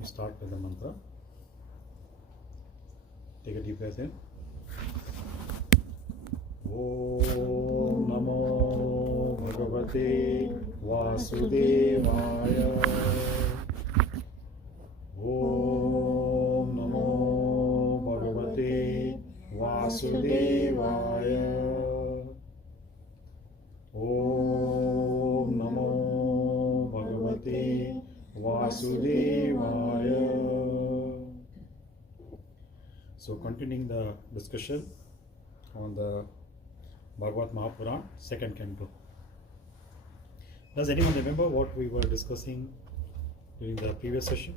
We start with the mantra. Take a deep breath in. Om Namo Bhagavate Vasudevaya. Om Namo Bhagavate Vasudevaya. Om Namo Bhagavate Vasudevaya. So continuing the discussion on the Bhagavad Mahapuran, second canto. Does anyone remember what we were discussing during the previous session?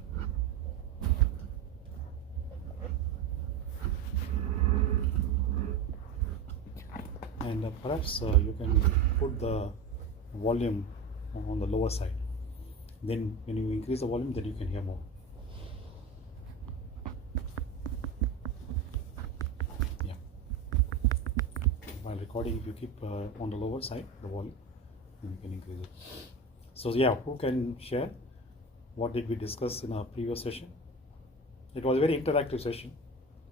And perhaps you can put the volume on the lower side. Then when you increase the volume, then you can hear more. Yeah. While recording, if you keep on the lower side, the volume, then you can increase it. So yeah, who can share? What did we discuss in our previous session? It was a very interactive session.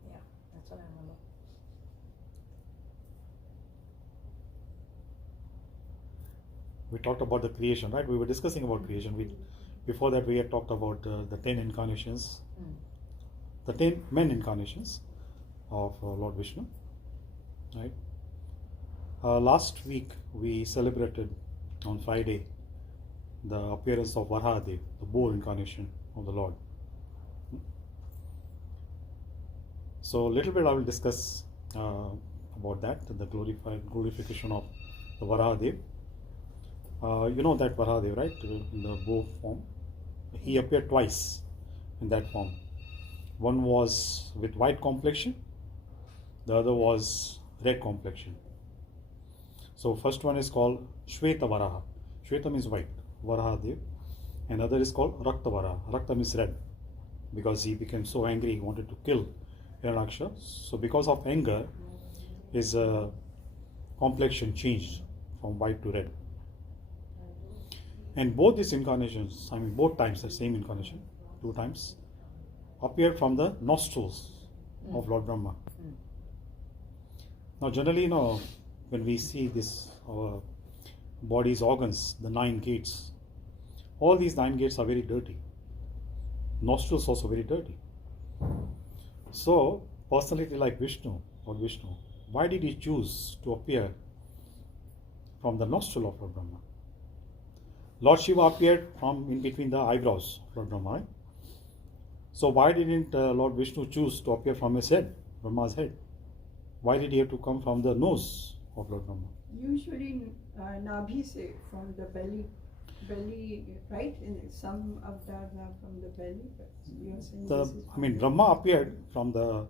Yeah, that's what I remember. We talked about the creation, right? We were discussing about creation. Before that, we had talked about the 10 incarnations, the 10 men incarnations of Lord Vishnu, right? Last week, we celebrated on Friday the appearance of Varahadev, the boar incarnation of the Lord. So, a little bit I will discuss about that, the glorification of the Varahadev. You know that Varahadev, right? In the bow form. He appeared twice in that form. One was with white complexion, the other was red complexion. So first one is called Shweta Varaha. Shweta means white, Varahadev. And other is called Rakta Varaha. Rakta means red, because he became so angry he wanted to kill Hiranyaksha. So because of anger, his complexion changed from white to red. And both these incarnations, both times, the same incarnation, 2 times, appeared from the nostrils of Lord Brahma. Now, generally, when we see this, our body's organs, the 9 gates, all these 9 gates are very dirty. Nostrils also very dirty. So, personality like Vishnu, Lord Vishnu, why did he choose to appear from the nostril of Lord Brahma? Lord Shiva appeared from in between the eyebrows of Lord Brahma. So why didn't Lord Vishnu choose to appear from his head, Brahma's head? Why did he have to come from the nose of Lord Brahma? Usually Nabhi se, from the belly, right? In some avatars are from the belly, but you're saying Brahma appeared from the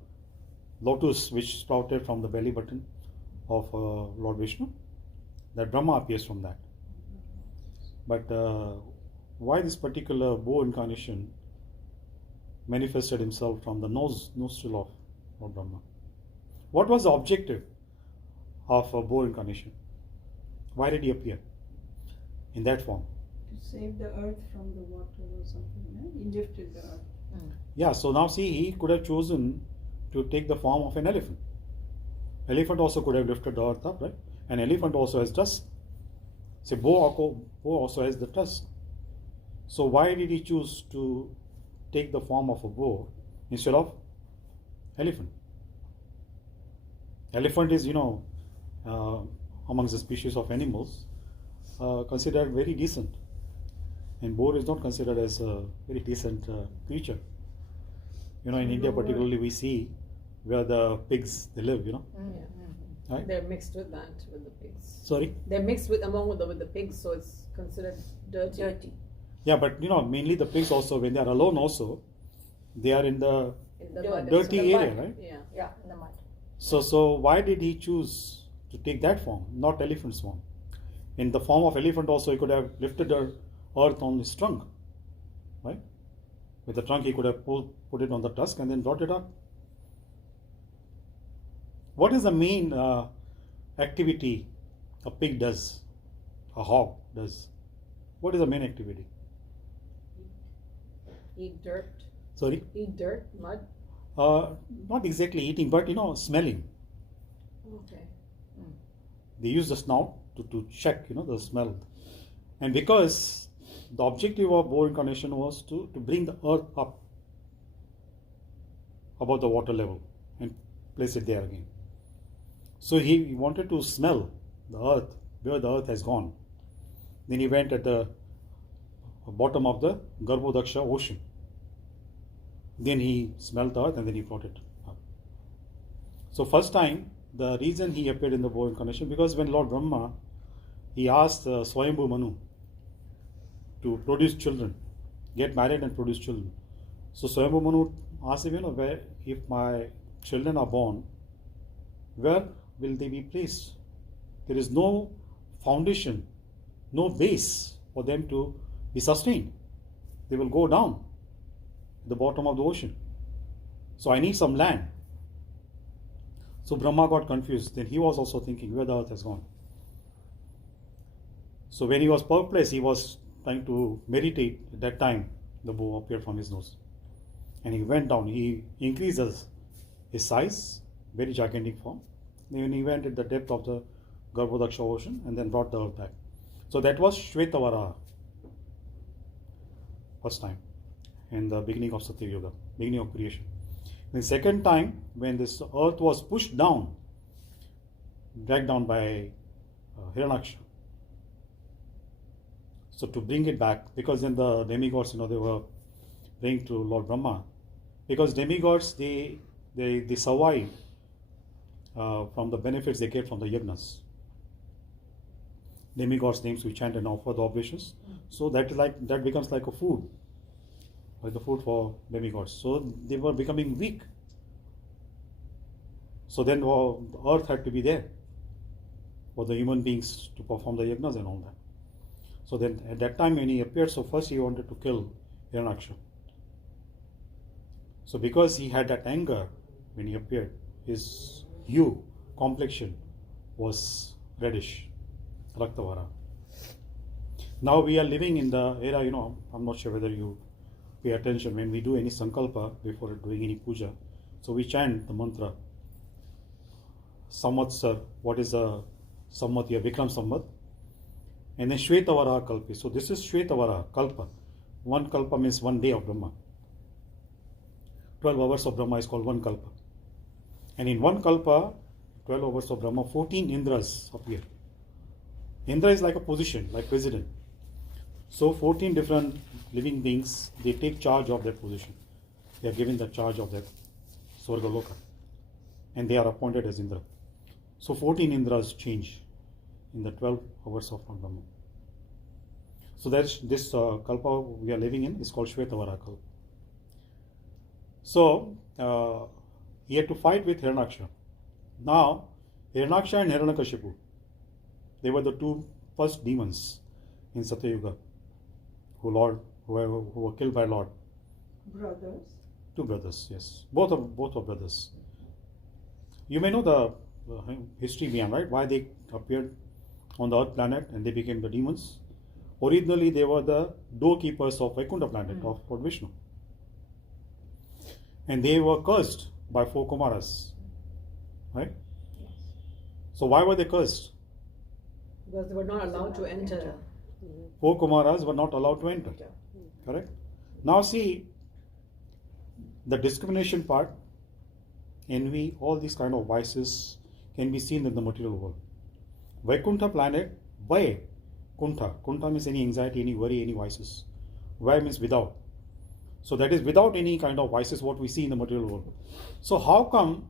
lotus which sprouted from the belly button of Lord Vishnu. That Brahma appears from that. But why this particular bow incarnation manifested himself from the nostril of Lord Brahma? What was the objective of a bow incarnation? Why did he appear in that form? To save the earth from the water or something, right? He lifted the earth. Yeah, so now see, he could have chosen to take the form of an elephant. Elephant also could have lifted the earth up, right? An elephant also has tusk. Say, bow also has the tusk. So why did he choose to take the form of a bow instead of elephant? Elephant is, amongst the species of animals, considered very decent. And boar is not considered as a very decent creature. In India particularly, we see where the pigs, they live, Right? They're mixed with that, with the pigs. Sorry? They're mixed along with the pigs, so it's considered dirty. Yeah, but mainly the pigs also, when they are alone also, they are in the dirty area, right? Yeah, in the mud. So why did he choose to take that form, not elephant's form? In the form of elephant also, he could have lifted the earth on his trunk, right? With the trunk, he could have put it on the tusk and then brought it up. What is the main activity a pig does, a hog does? What is the main activity? Eat dirt. Sorry? Eat dirt, mud? Not exactly eating, but smelling. Okay. They use the snout to check, the smell. And because the objective of bow incarnation was to bring the earth up above the water level and place it there again. So he wanted to smell the earth, where the earth has gone. Then he went at the bottom of the Garbhodaksha ocean. Then he smelled the earth and then he brought it up. So first time, the reason he appeared in the bow incarnation, because when Lord Brahma, he asked Swayambhu Manu to produce children, get married and produce children. So Swayambhu Manu asked him, where, if my children are born, where will they be placed? There is no foundation, no base for them to be sustained. They will go down the bottom of the ocean. So I need some land. So Brahma got confused. Then he was also thinking where the earth has gone. So when he was perplexed, he was trying to meditate. At that time, the bow appeared from his nose. And he went down. He increased his size, very gigantic form. Then he went at the depth of the Garbhodaksha ocean and then brought the earth back. So that was Shvetavaraha. First time. In the beginning of Satya Yuga, beginning of creation. The second time, when this earth was pushed down, dragged down by Hiranyaksha. So to bring it back, because then the demigods, they were praying to Lord Brahma, because demigods they survive from the benefits they get from the yagnas. Demigods' names we chant and offer the oblations. So that becomes like a food. Like the food for demigods. So they were becoming weak. So then the earth had to be there for the human beings to perform the yagnas and all that. So then at that time when he appeared, so first he wanted to kill Hiranyaksha. So because he had that anger when he appeared, his hue, complexion was reddish, Raktavara. Now we are living in the era, I'm not sure whether you pay attention when we do any sankalpa before doing any puja. So we chant the mantra, Samvatsar, what is a Samvat here, Vikram Samvat, and then Shvetavara Kalpi. So this is Shvetavara Kalpa. One Kalpa means 1 day of Brahma. 12 hours of Brahma is called one Kalpa. And in one Kalpa, 12 hours of Brahma, 14 Indras appear. Indra is like a position, like president. So 14 different living beings, they take charge of that position. They are given the charge of that Swargaloka. And they are appointed as Indra. So 14 Indras change in the 12 hours of Brahma. So that's this Kalpa we are living in is called Shvetavara Kalpa. So he had to fight with Hiranyaksha. Now Hiranyaksha and Hiranyakashipu, they were the two first demons in Satya Yuga who were killed by Lord. Brothers. Two brothers, yes. Both are brothers. You may know the history behind, right? Why they appeared on the Earth planet and they became the demons. Originally, they were the doorkeepers of Vaikuntha planet of Lord Vishnu. And they were cursed by 4 Kumaras, right? Yes. So why were they cursed? Because they were not allowed to enter. 4 Kumaras were not allowed to enter. Correct? Now see, the discrimination part, envy, all these kind of vices can be seen in the material world. Vaikuntha planet, Vai, Kuntha. Kuntha means any anxiety, any worry, any vices. Vai means without. So that is without any kind of vices what we see in the material world. So how come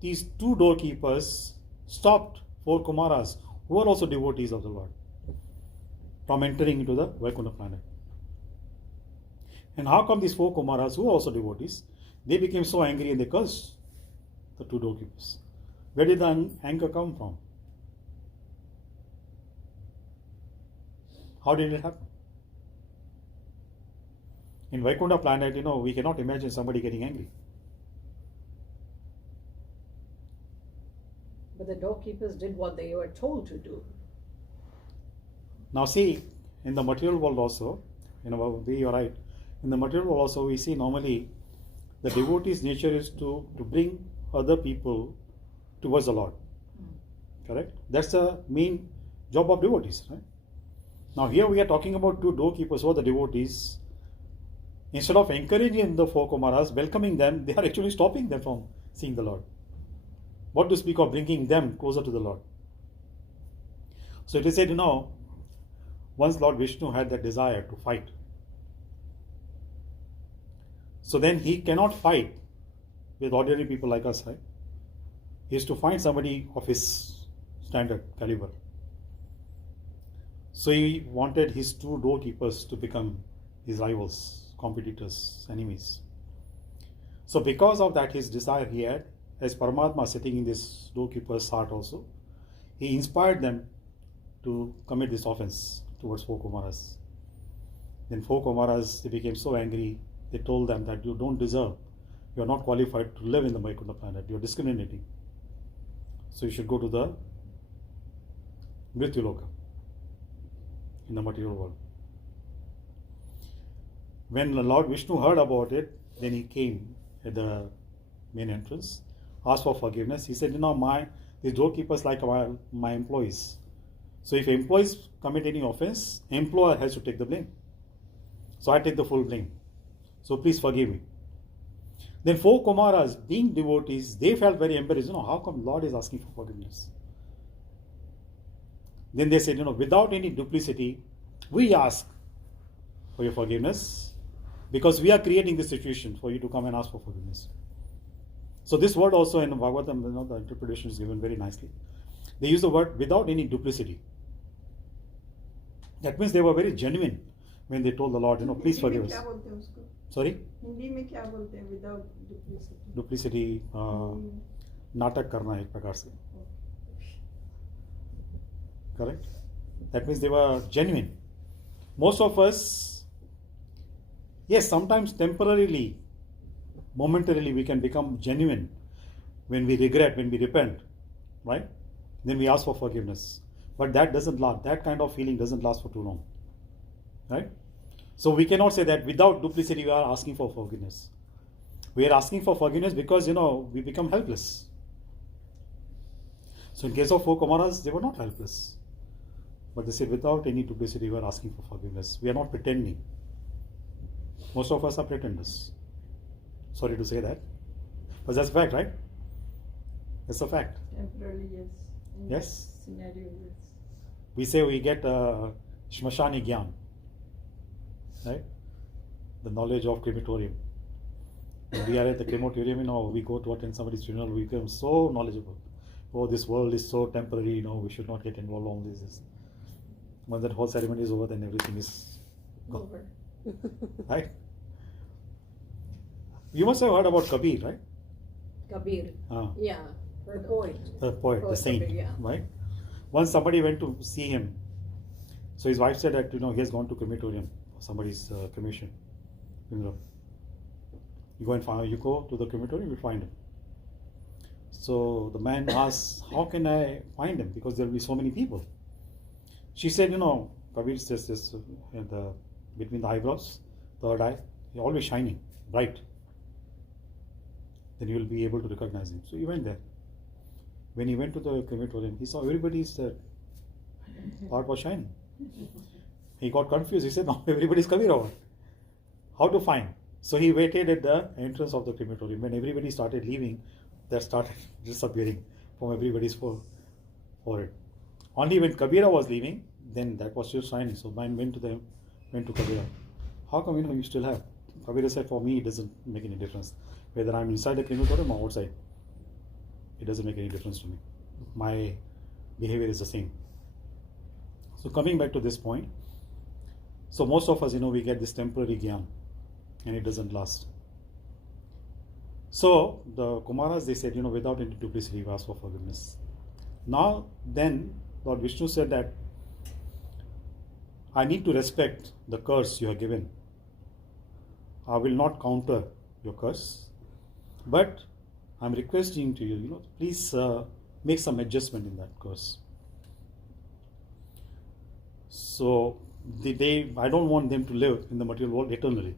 these two doorkeepers stopped 4 Kumaras, who are also devotees of the Lord, from entering into the Vaikuntha planet? And how come these 4 Kumaras, who are also devotees, they became so angry and they cursed the two doorkeepers? Where did the anger come from? How did it happen? In Vaikuntha planet, we cannot imagine somebody getting angry. But the doorkeepers did what they were told to do. Now see, in the material world also, you're right, in the material world also we see normally the devotee's nature is to bring other people towards the Lord. Correct? That's the main job of devotees, right? Now here we are talking about two doorkeepers who are the devotees. Instead of encouraging the four Kumaras, welcoming them, they are actually stopping them from seeing the Lord. What to speak of bringing them closer to the Lord? So it is said, once Lord Vishnu had that desire to fight. So then he cannot fight with ordinary people like us, right? He has to find somebody of his standard caliber. So he wanted his two doorkeepers to become his rivals, competitors, enemies. So because of that, his desire he had, as Paramatma sitting in this doorkeeper's heart also, he inspired them to commit this offense towards four Kumaras. Then four Kumaras, they became so angry, they told them that you don't deserve, you are not qualified to live in the Vaikuntha planet, you are discriminating. So you should go to the Mrityuloka, in the material world. When the Lord Vishnu heard about it, then he came at the main entrance, asked for forgiveness. He said, these doorkeepers like my employees. So if employees commit any offense, employer has to take the blame. So I take the full blame. So please forgive me. Then four Kumaras, being devotees, they felt very embarrassed. How come Lord is asking for forgiveness? Then they said, without any duplicity, we ask for your forgiveness because we are creating this situation for you to come and ask for forgiveness. So this word also in Bhagavatam, the interpretation is given very nicely. They use the word without any duplicity. That means they were very genuine when they told the Lord, please forgive us. Sorry? Hindi में क्या बोलते हैं without duplicity? Duplicity, नाटक करना एक प्रकार से. Correct? That means they were genuine. Most of us, yes, sometimes temporarily, momentarily we can become genuine when we regret, when we repent, right? Then we ask for forgiveness. But that doesn't last. That kind of feeling doesn't last for too long, right? So we cannot say that without duplicity we are asking for forgiveness. We are asking for forgiveness because, we become helpless. So in case of four Kumaras, they were not helpless. But they said without any duplicity we are asking for forgiveness. We are not pretending. Most of us are pretenders. Sorry to say that. But that's a fact, right? That's a fact. Temporarily, yes. In Yes. that scenario, yes. We say we get Shmashani Gyan, right? The knowledge of crematorium. When we are at the crematorium, we go to attend somebody's funeral, we become so knowledgeable. Oh, this world is so temporary, we should not get involved in all this. When that whole ceremony is over, then everything is Over. right? You must have heard about Kabir, right? Kabir. Yeah. The poet. The poet, the Poet saint, Kabir, yeah. right? Once somebody went to see him. So his wife said that, he has gone to crematorium for somebody's cremation. You go and find, you go to the crematorium, you find him. So the man asks, how can I find him? Because there will be so many people. She said, Kabir says this between the eyebrows, third eye, always shining, bright. Then you will be able to recognize him. So he went there. When he went to the crematorium, he saw everybody's heart was shining. He got confused. He said, now everybody's coming over. How to find? So he waited at the entrance of the crematorium. When everybody started leaving, that started disappearing from everybody's forehead. Only when Kabira was leaving, then that was still shining. So mine went to Kabira. How come you still have? Kabira said, for me it doesn't make any difference. Whether I'm inside the crematorium or outside. It doesn't make any difference to me. My behavior is the same. So coming back to this point, so most of us, we get this temporary gyan and it doesn't last. So the Kumaras, they said, without any duplicity, we ask for forgiveness. Now then, Lord Vishnu said that I need to respect the curse you have given. I will not counter your curse, but I'm requesting to you, please make some adjustment in that curse. So I don't want them to live in the material world eternally.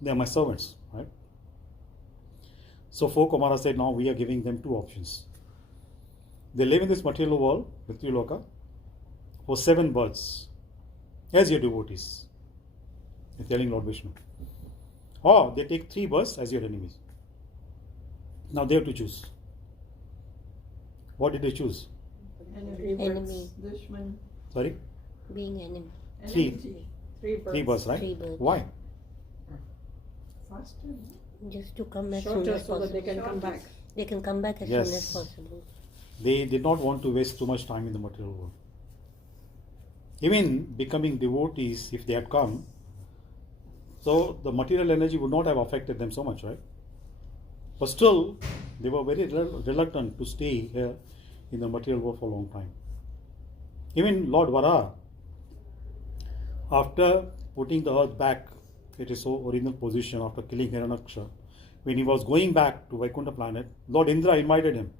they are my servants, right? So 4 Kumara said, now we are giving them 2 options. They live in this material world, Mrityu-loka, for 7 births, as your devotees. They're telling Lord Vishnu. Or they take 3 births as your enemies. Now they have to choose. What did they choose? Enemy. Dushman. Sorry? Being enemy. 3. 3 births. 3 births, right? 3 births. Why? Faster. Just to come as soon Shorter as so that they possible. can come back. They can come back as Yes. soon as possible. They did not want to waste too much time in the material world. Even becoming devotees, if they had come, so the material energy would not have affected them so much, right? But still, they were very reluctant to stay here in the material world for a long time. Even Lord Vara, after putting the earth back at its original position after killing Hiranyaksha, when he was going back to Vaikuntha planet, Lord Indra invited him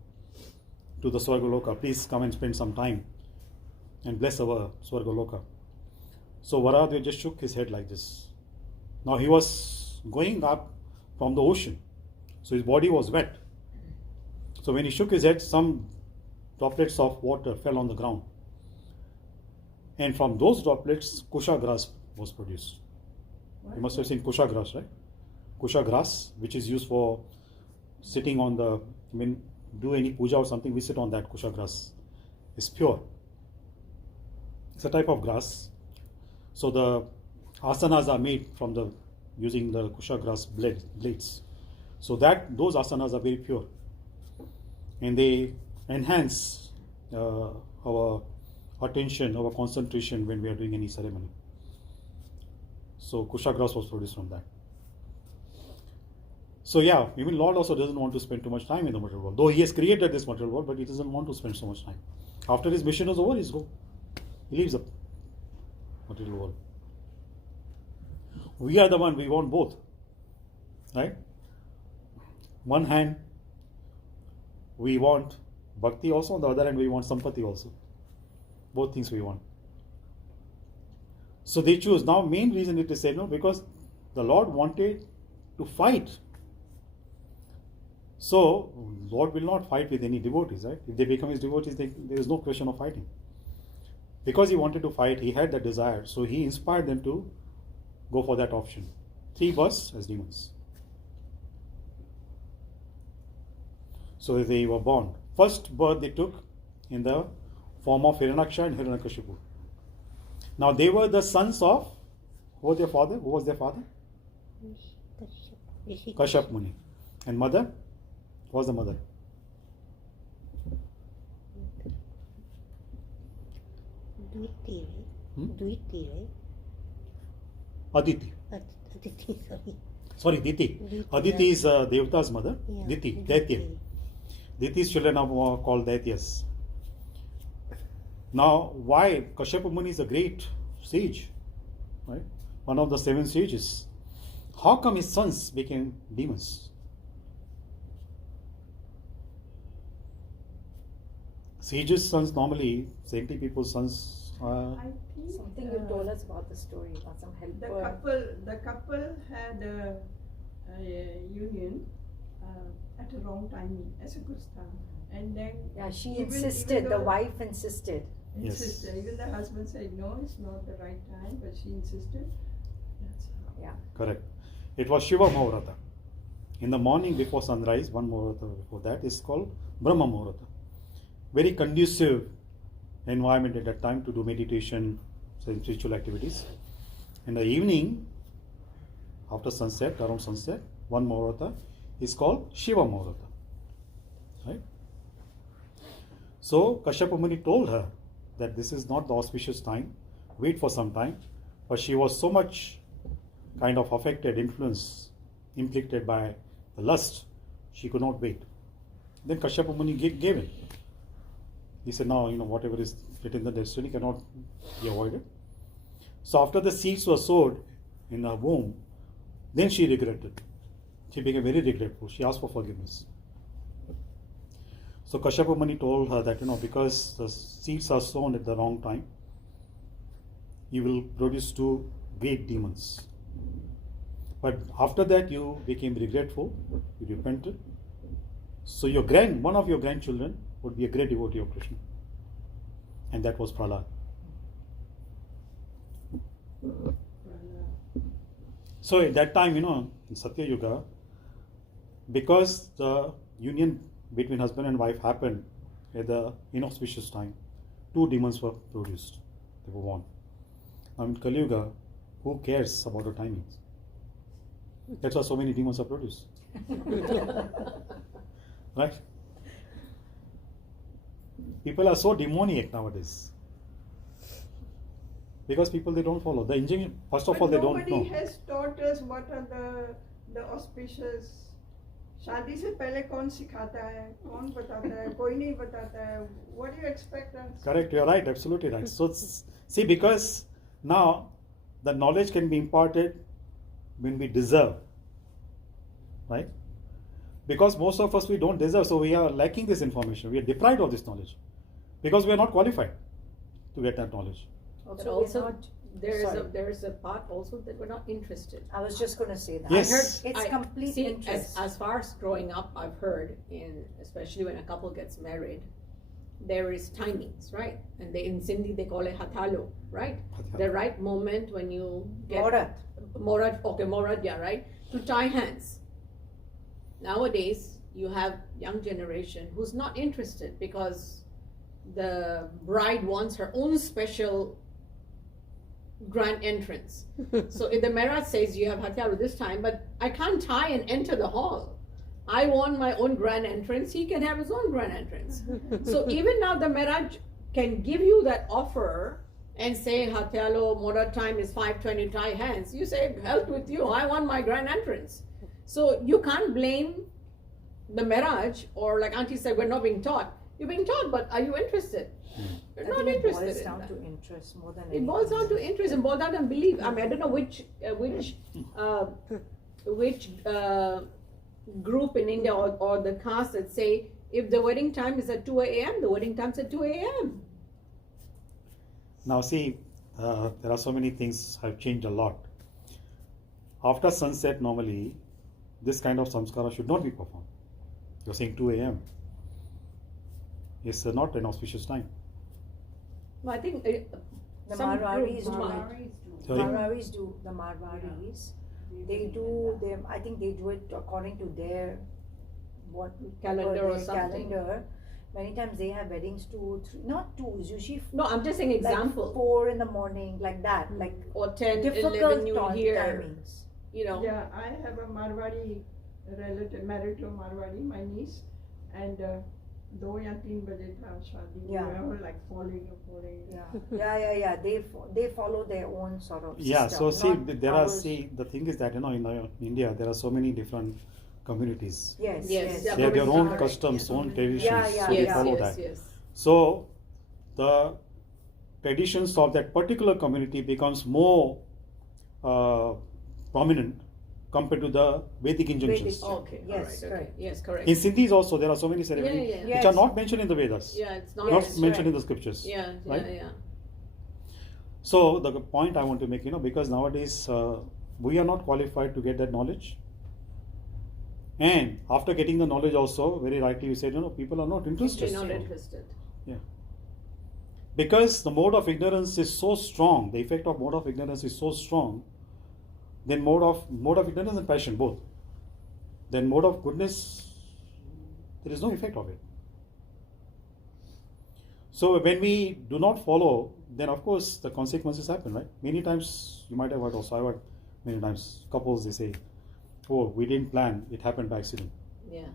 to the Swargaloka. Please come and spend some time and bless our Swargaloka. So Varahadev just shook his head like this. Now he was going up from the ocean, so his body was wet. So when he shook his head, some droplets of water fell on the ground. And from those droplets, kusha grass was produced. You must have seen kusha grass, right? Kusha grass, which is used for sitting on the, when do any puja or something, we sit on that kusha grass. It's pure. It's a type of grass. So the asanas are made from the using the kusha grass blades. So that those asanas are very pure, and they enhance our attention, our concentration when we are doing any ceremony. So kusha grass was produced from that. So yeah, even Lord also doesn't want to spend too much time in the material world. Though he has created this material world, but he doesn't want to spend so much time. After his mission is over, he leaves the material world. We are the one, we want both. Right? One hand, we want bhakti also, on the other hand, we want sampati also. Both things we want. So they choose. Now, main reason it is said no, because the Lord wanted to fight. So, Lord will not fight with any devotees, right? If they become his devotees, there is no question of fighting. Because he wanted to fight, he had that desire. So, he inspired them to go for that option. 3 births as demons. So, they were born. First birth they took in the form of Hiranyaksha and Hiranyakashipu. Now, they were the sons of, who was their father? Who was their father? Kashyap Muni. And mother? Who was the mother? Dviti, right? Dviti, right? Aditi. Aditi, sorry. Sorry, Diti. Aditi is Devta's mother. Yeah. Diti, Daitya. Diti's children are called Daityas. Now, why? Kashyapa Muni is a great sage, right? One of the 7 sages. How come his sons became demons? Sages' sons normally, saintly people's sons are. I think Something you told us about the story about some helper. the couple had a union at a wrong timing as a Gusta, and then Yeah, she even insisted. The though- wife insisted. Yes. insisted. Even the husband said no, it's not the right time, but she insisted. That's how. Yeah. Correct. It was Shiva Muhurata. In the morning before sunrise, one Muhurata before that is called Brahma Muhurata. Very conducive environment at that time to do meditation, spiritual activities. In the evening, after sunset, around sunset, one Muhurata is called Shiva Muhurata. Right? So Kashyapa Muni told her that this is not the auspicious time, wait for some time. But she was so much kind of affected, influenced, inflicted by the lust, she could not wait. Then Kashyapa Muni gave in. He said, now, whatever is written in the destiny cannot be avoided. So after the seeds were sowed in her womb, then she regretted. She became very regretful. She asked for forgiveness. So Kashyapa Muni told her that, because the seeds are sown at the wrong time, you will produce 2 great demons. But after that, you became regretful, you repented. So one of your grandchildren would be a great devotee of Krishna. And that was Prahlad. So at that time, in Satya Yuga, because the union between husband and wife happened at the inauspicious time, 2 demons were produced. They were born. Now in Kali Yuga, who cares about the timings? That's why so many demons are produced. Right? People are so demoniac nowadays. Because people, they don't follow. The engineer, first of all, they don't know. Nobody has taught us what are the auspicious. शादी से पहले कौन सिखाता है, कौन बताता है, कोई नहीं बताता है. What do you expect us? Correct, you're right, absolutely right. So, see, because now the knowledge can be imparted when we deserve, right? Because most of us, we don't deserve, so we are lacking this information. We are deprived of this knowledge because we are not qualified to get that knowledge. But So also, we're not- there sorry. is a part also that we're not interested. I was just going to say that. Yes. I heard it's I- complete see, interest. As far as growing up, I've heard, especially when a couple gets married, there is timings, right? And in Sindhi they call it hatalo, right? Hatalo. The right moment when you get Morat. Morat, yeah, right? To tie hands. Nowadays, you have young generation who's not interested because the bride wants her own special grand entrance. So if the Mehraj says you have Hatyaru this time, but I can't tie and enter the hall. I want my own grand entrance, he can have his own grand entrance. So even now the Mehraj can give you that offer and say Hatyalo Morat time is 5:20, tie hands. You say, health with you, I want my grand entrance. So you can't blame the Mehraj, or like Auntie said, we're not being taught. You're being taught, but are you interested? You're I not think it interested boils in down that. to interest more than It anything. boils down to interest and boils down to belief. I mean, I don't know which group in India or the caste that say if the wedding time is at 2 a.m., the wedding time's at 2 a.m. Now see, there are so many things have changed a lot. After sunset, normally, this kind of samskara should not be performed. You're saying 2 a.m. It's not an auspicious time. No, I think The some Marwaris groups do might. it. Sorry? Marwaris do, the Marwaris, they do them, I think they do it according to their Calendar or their something. calendar. Many times they have weddings 2, 3, not 2, it's usually No, I'm just saying like example. 4 in the morning, like that, like Or 10, difficult 11 you hear, timings. you know. Yeah, I have a Marwari relative, married to a Marwari, my niece, and 2 या 3 बजे था शादी. Yeah. We were like falling. Yeah. They follow their own sort of Yeah, system, so see, not there are, ours. the thing is that, in India, there are so many different communities. Yes, Yes, They have their Communities own are- customs, yeah. own traditions, Yeah, so they Yes, follow yes, that. yes. So the traditions of that particular community becomes more prominent compared to the Vedic injunctions. Okay, Yes, alright, okay. correct. Yes, correct. In Sindhis also, there are so many ceremonies Yeah. which Yes. are not mentioned in the Vedas, Yeah, it's not. not Yes, mentioned right. in the scriptures. Yeah, right? yeah. So the point I want to make, because nowadays we are not qualified to get that knowledge. And after getting the knowledge also, very rightly you said, people are not interested. They're not interested. Yeah. Because the mode of ignorance is so strong, the effect of mode of ignorance is so strong, then mode of ignorance and passion both. Then mode of goodness, there is no effect of it. So when we do not follow, then of course the consequences happen, right? Many times you might have heard also, I've heard many times, couples they say, oh, we didn't plan, it happened by accident. Yeah.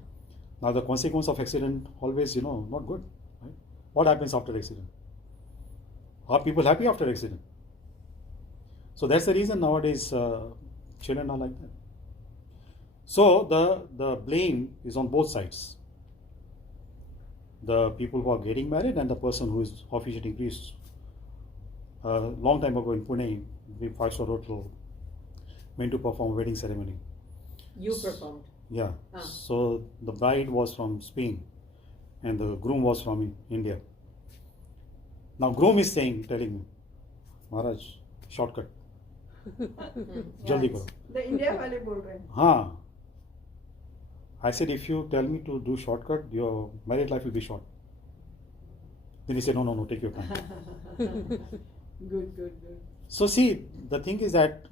Now the consequence of accident always, not good, right? What happens after accident? Are people happy after accident? So that's the reason nowadays children are like that. So the blame is on both sides. The people who are getting married and the person who is officiating priest. Long time ago in Pune, the 5-star hotel went to perform a wedding ceremony. You performed. Yeah. Ah. So the bride was from Spain and the groom was from India. Now groom is telling me, Maharaj, shortcut. जल्दी it's- करो. The India वाले बोल रहे हैं. हाँ. I said, if you tell me to do shortcut, your married life will be short. Then he said, no, take your time. Good. So see, the thing is that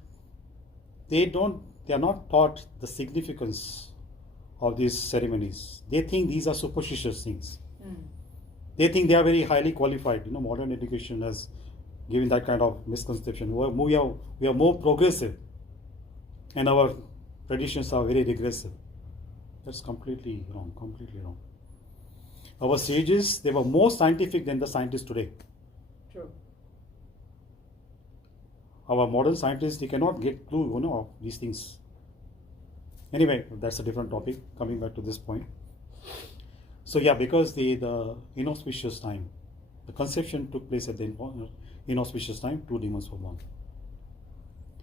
they are not taught the significance of these ceremonies. They think these are superstitious things. They think they are very highly qualified. Modern education has given that kind of misconception. We are more progressive, and our traditions are very regressive. That's completely wrong. Our sages, they were more scientific than the scientists today. True. Our modern scientists, they cannot get clue, of these things. Anyway, that's a different topic. Coming back to this point. So yeah, because the inauspicious time, the conception took place at the inauspicious time, 2 demons were born.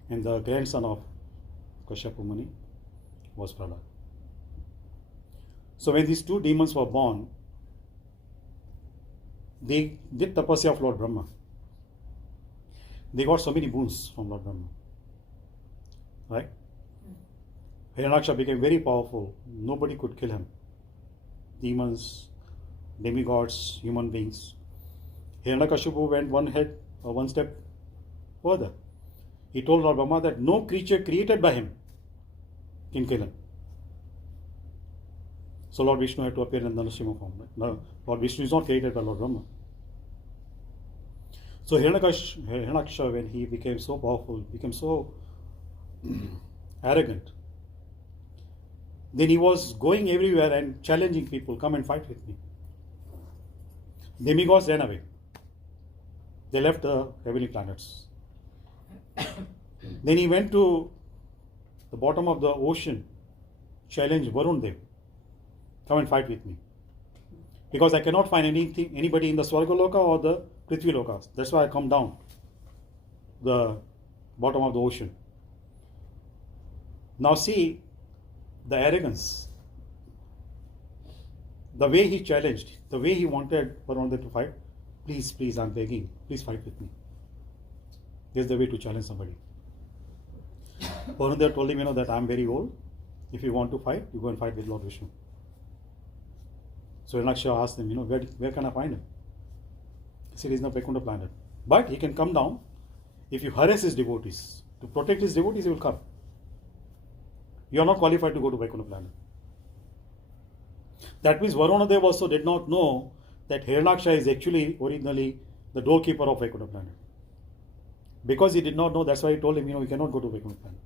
And the grandson of Kashyapa Muni was Prahlad. So when these 2 demons were born, they did tapasya of Lord Brahma. They got so many boons from Lord Brahma. Right? Hiranyaksha became very powerful. Nobody could kill him. Demons, demigods, human beings. Hiranyakashipu went one step further. He told Lord Brahma that no creature created by him can kill him. So Lord Vishnu had to appear in the Narasimha form. Right? No, Lord Vishnu is not created by Lord Brahma. So Hiranyaksha, when he became so powerful, became so arrogant, then he was going everywhere and challenging people, come and fight with me. Demigods ran away. They left the heavenly planets. Then he went to the bottom of the ocean, challenged Varun Dev, come and fight with me. Because I cannot find anybody in the Swargaloka or the Prithvi Lokas. That's why I come down the bottom of the ocean. Now see the arrogance, the way he challenged, the way he wanted Varun Dev to fight. Please, I'm begging, please fight with me. Here's the way to challenge somebody. Varun Dev told him, that I'm very old. If you want to fight, you go and fight with Lord Vishnu. So Hiranyaksha asked him, where can I find him? He said, he's in the Vaikuntha planet. But he can come down if you harass his devotees. To protect his devotees, he will come. You are not qualified to go to Vaikuntha planet. That means Varuna Dev also did not know that Hiranyaksha is actually originally the doorkeeper of Vaikuntha planet. Because he did not know, that's why he told him, you cannot go to Vaikuntha planet.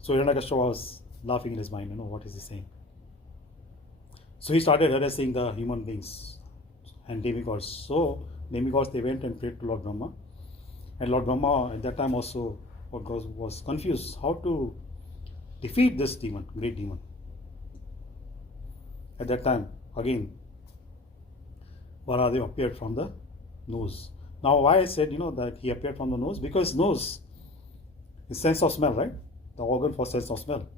So Hiranyakashipu was laughing in his mind, what is he saying? So he started harassing the human beings and demigods. So demigods, they went and prayed to Lord Brahma. And Lord Brahma at that time also was confused how to defeat this demon, great demon. At that time, again, Varahadev appeared from the nose. Now why I said, that he appeared from the nose? Because nose is sense of smell, right? The organ for sense of smell.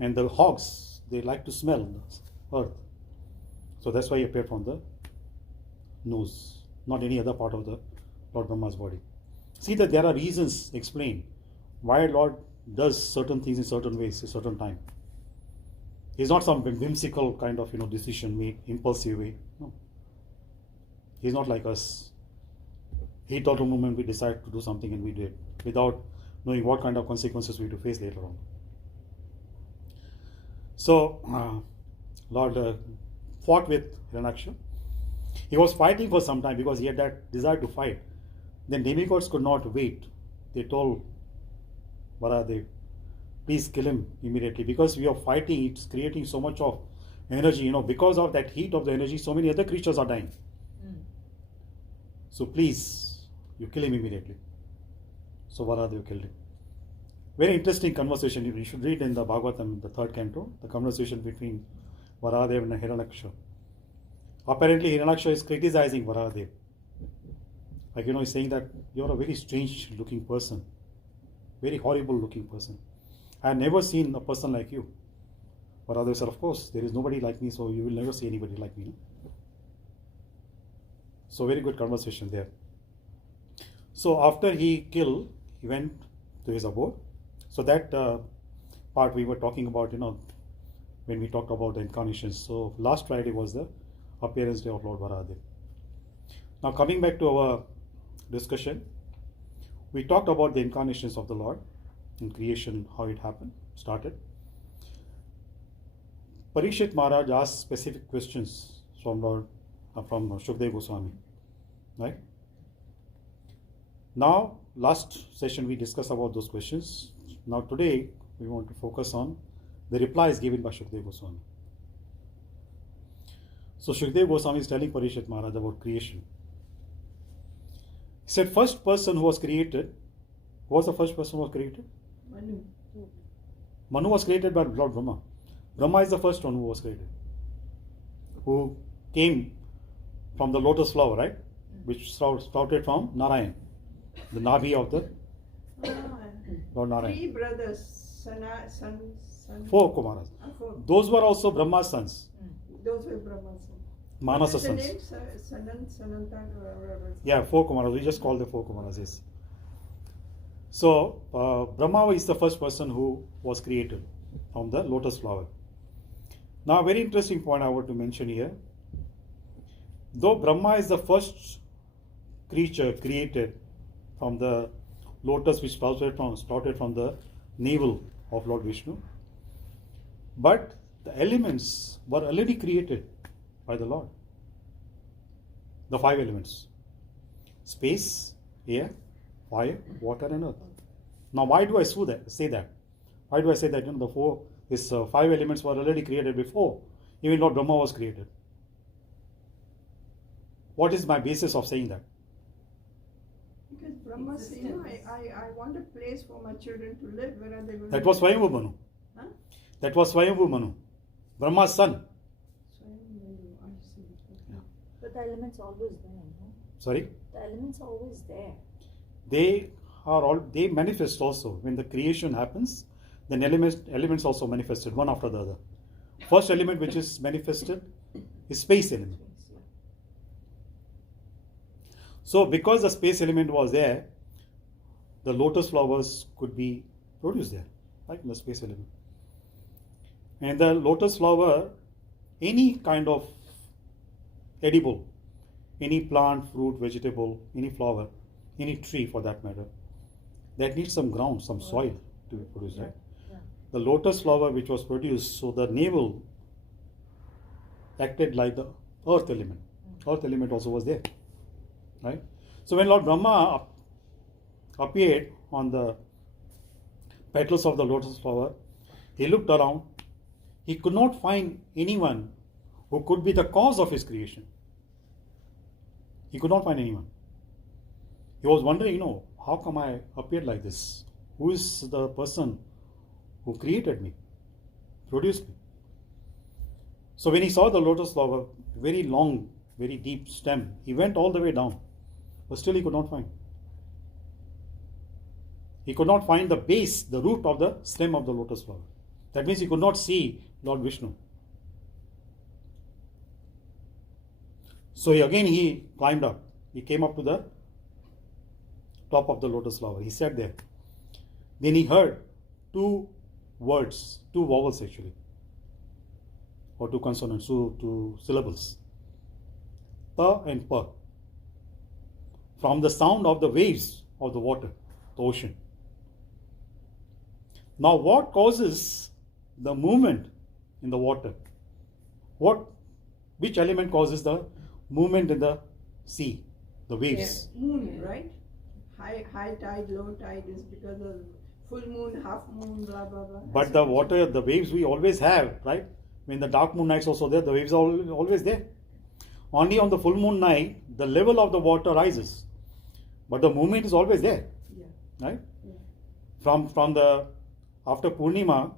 And the hogs, they like to smell the earth. So that's why he appeared from the nose, not any other part of the Lord Brahma's body. See that there are reasons explained why Lord does certain things in certain ways, a certain time. He's not some whimsical kind of decision made, impulsive way. No. He's not like us. He thought a moment we decide to do something and we do it without knowing what kind of consequences we have to face later on. So Lord fought with Hiranyaksha. He was fighting for some time because he had that desire to fight. Then demigods could not wait. They told Varahadev, please kill him immediately because we are fighting. It's creating so much of energy. Because of that heat of the energy, so many other creatures are dying. So please, you kill him immediately. So Varahadev killed him. Very interesting conversation. You should read in the Bhagvatam, the 3rd canto, the conversation between Varahadev and Hiranyaksha. Apparently, Hiranyaksha is criticizing Varahadev. Like, he's saying that you're a very strange looking person, very horrible looking person. I have never seen a person like you. Varahadev said, of course, there is nobody like me, so you will never see anybody like me. So very good conversation there. So after he killed he went to his abode. So that part we were talking about, when we talked about the incarnations. So last Friday was the appearance day of Lord Varahadev. Now coming back to our discussion, we talked about the incarnations of the Lord in creation, how it happened, started. Parikshit Maharaj asked specific questions from Shukdev Goswami, right? Now, last session we discussed about those questions. Now today we want to focus on the replies given by Shukdev Goswami. So Shukdev Goswami is telling Parikshit Maharaj about creation. He said, first person who was created, who was the first person who was created? Manu. Manu was created by Lord Brahma. Brahma is the first one who was created, who came from the lotus flower, right? Which sprouted from Narayan, the Navi of the Lord Narayan. 3 brothers, son. 4 Kumaras. 4. Those were also Brahma's sons, Those were Brahma's sons. Manasa's What sons. is the name? Sananta, whatever. Yeah, 4 Kumaras. We just call them 4 Kumaras, yes. So, Brahma is the first person who was created from the lotus flower. Now, a very interesting point I want to mention here. Though Brahma is the first creature created from the lotus which sprouted from the navel of Lord Vishnu, but the elements were already created by the Lord. The 5 elements: space, air, fire, water and earth. Now why do I say that? Why do I say that? These 5 elements were already created before even Lord Brahma was created. What is my basis of saying that? Because Brahma said, I want a place for my children to live. Where are they going That to was live? Swayambhu Manu. Huh? That was Swayambhu Manu, Brahma's son. I see. Okay. But the elements are always there, no? Sorry? The elements are always there. They manifest also. When the creation happens, then elements also manifested one after the other. First element which is manifested is space element. So because the space element was there, the lotus flowers could be produced there, like the space element. And the lotus flower, any kind of edible, any plant, fruit, vegetable, any flower, any tree for that matter, that needs some ground, some soil to be produced, right? Yeah. The lotus flower which was produced, so the navel acted like the earth element. Earth element also was there, right? So when Lord Brahma appeared on the petals of the lotus flower, he looked around. He could not find anyone who could be the cause of his creation. He could not find anyone. He was wondering, how come I appeared like this? Who is the person who created me, produced me? So when he saw the lotus flower, very long, very deep stem, he went all the way down, but still he could not find. He could not find the base, the root of the stem of the lotus flower. That means he could not see Lord Vishnu. So he climbed up. He came up to the top of the lotus flower. He sat there. Then he heard 2 words, 2 vowels actually, or 2 consonants, 2 syllables, ta and pa, from the sound of the waves of the water, the ocean. Now what causes the movement in the water? Which element causes the movement in the sea, the waves? Yeah, moon, right? High tide, low tide is because of full moon, half moon, blah, blah, blah. But the water, the waves we always have, right? When the dark moon nights also there, the waves are always there. Only on the full moon night, the level of the water rises. But the movement is always there, Yeah. right? Yeah. From the, after Purnima,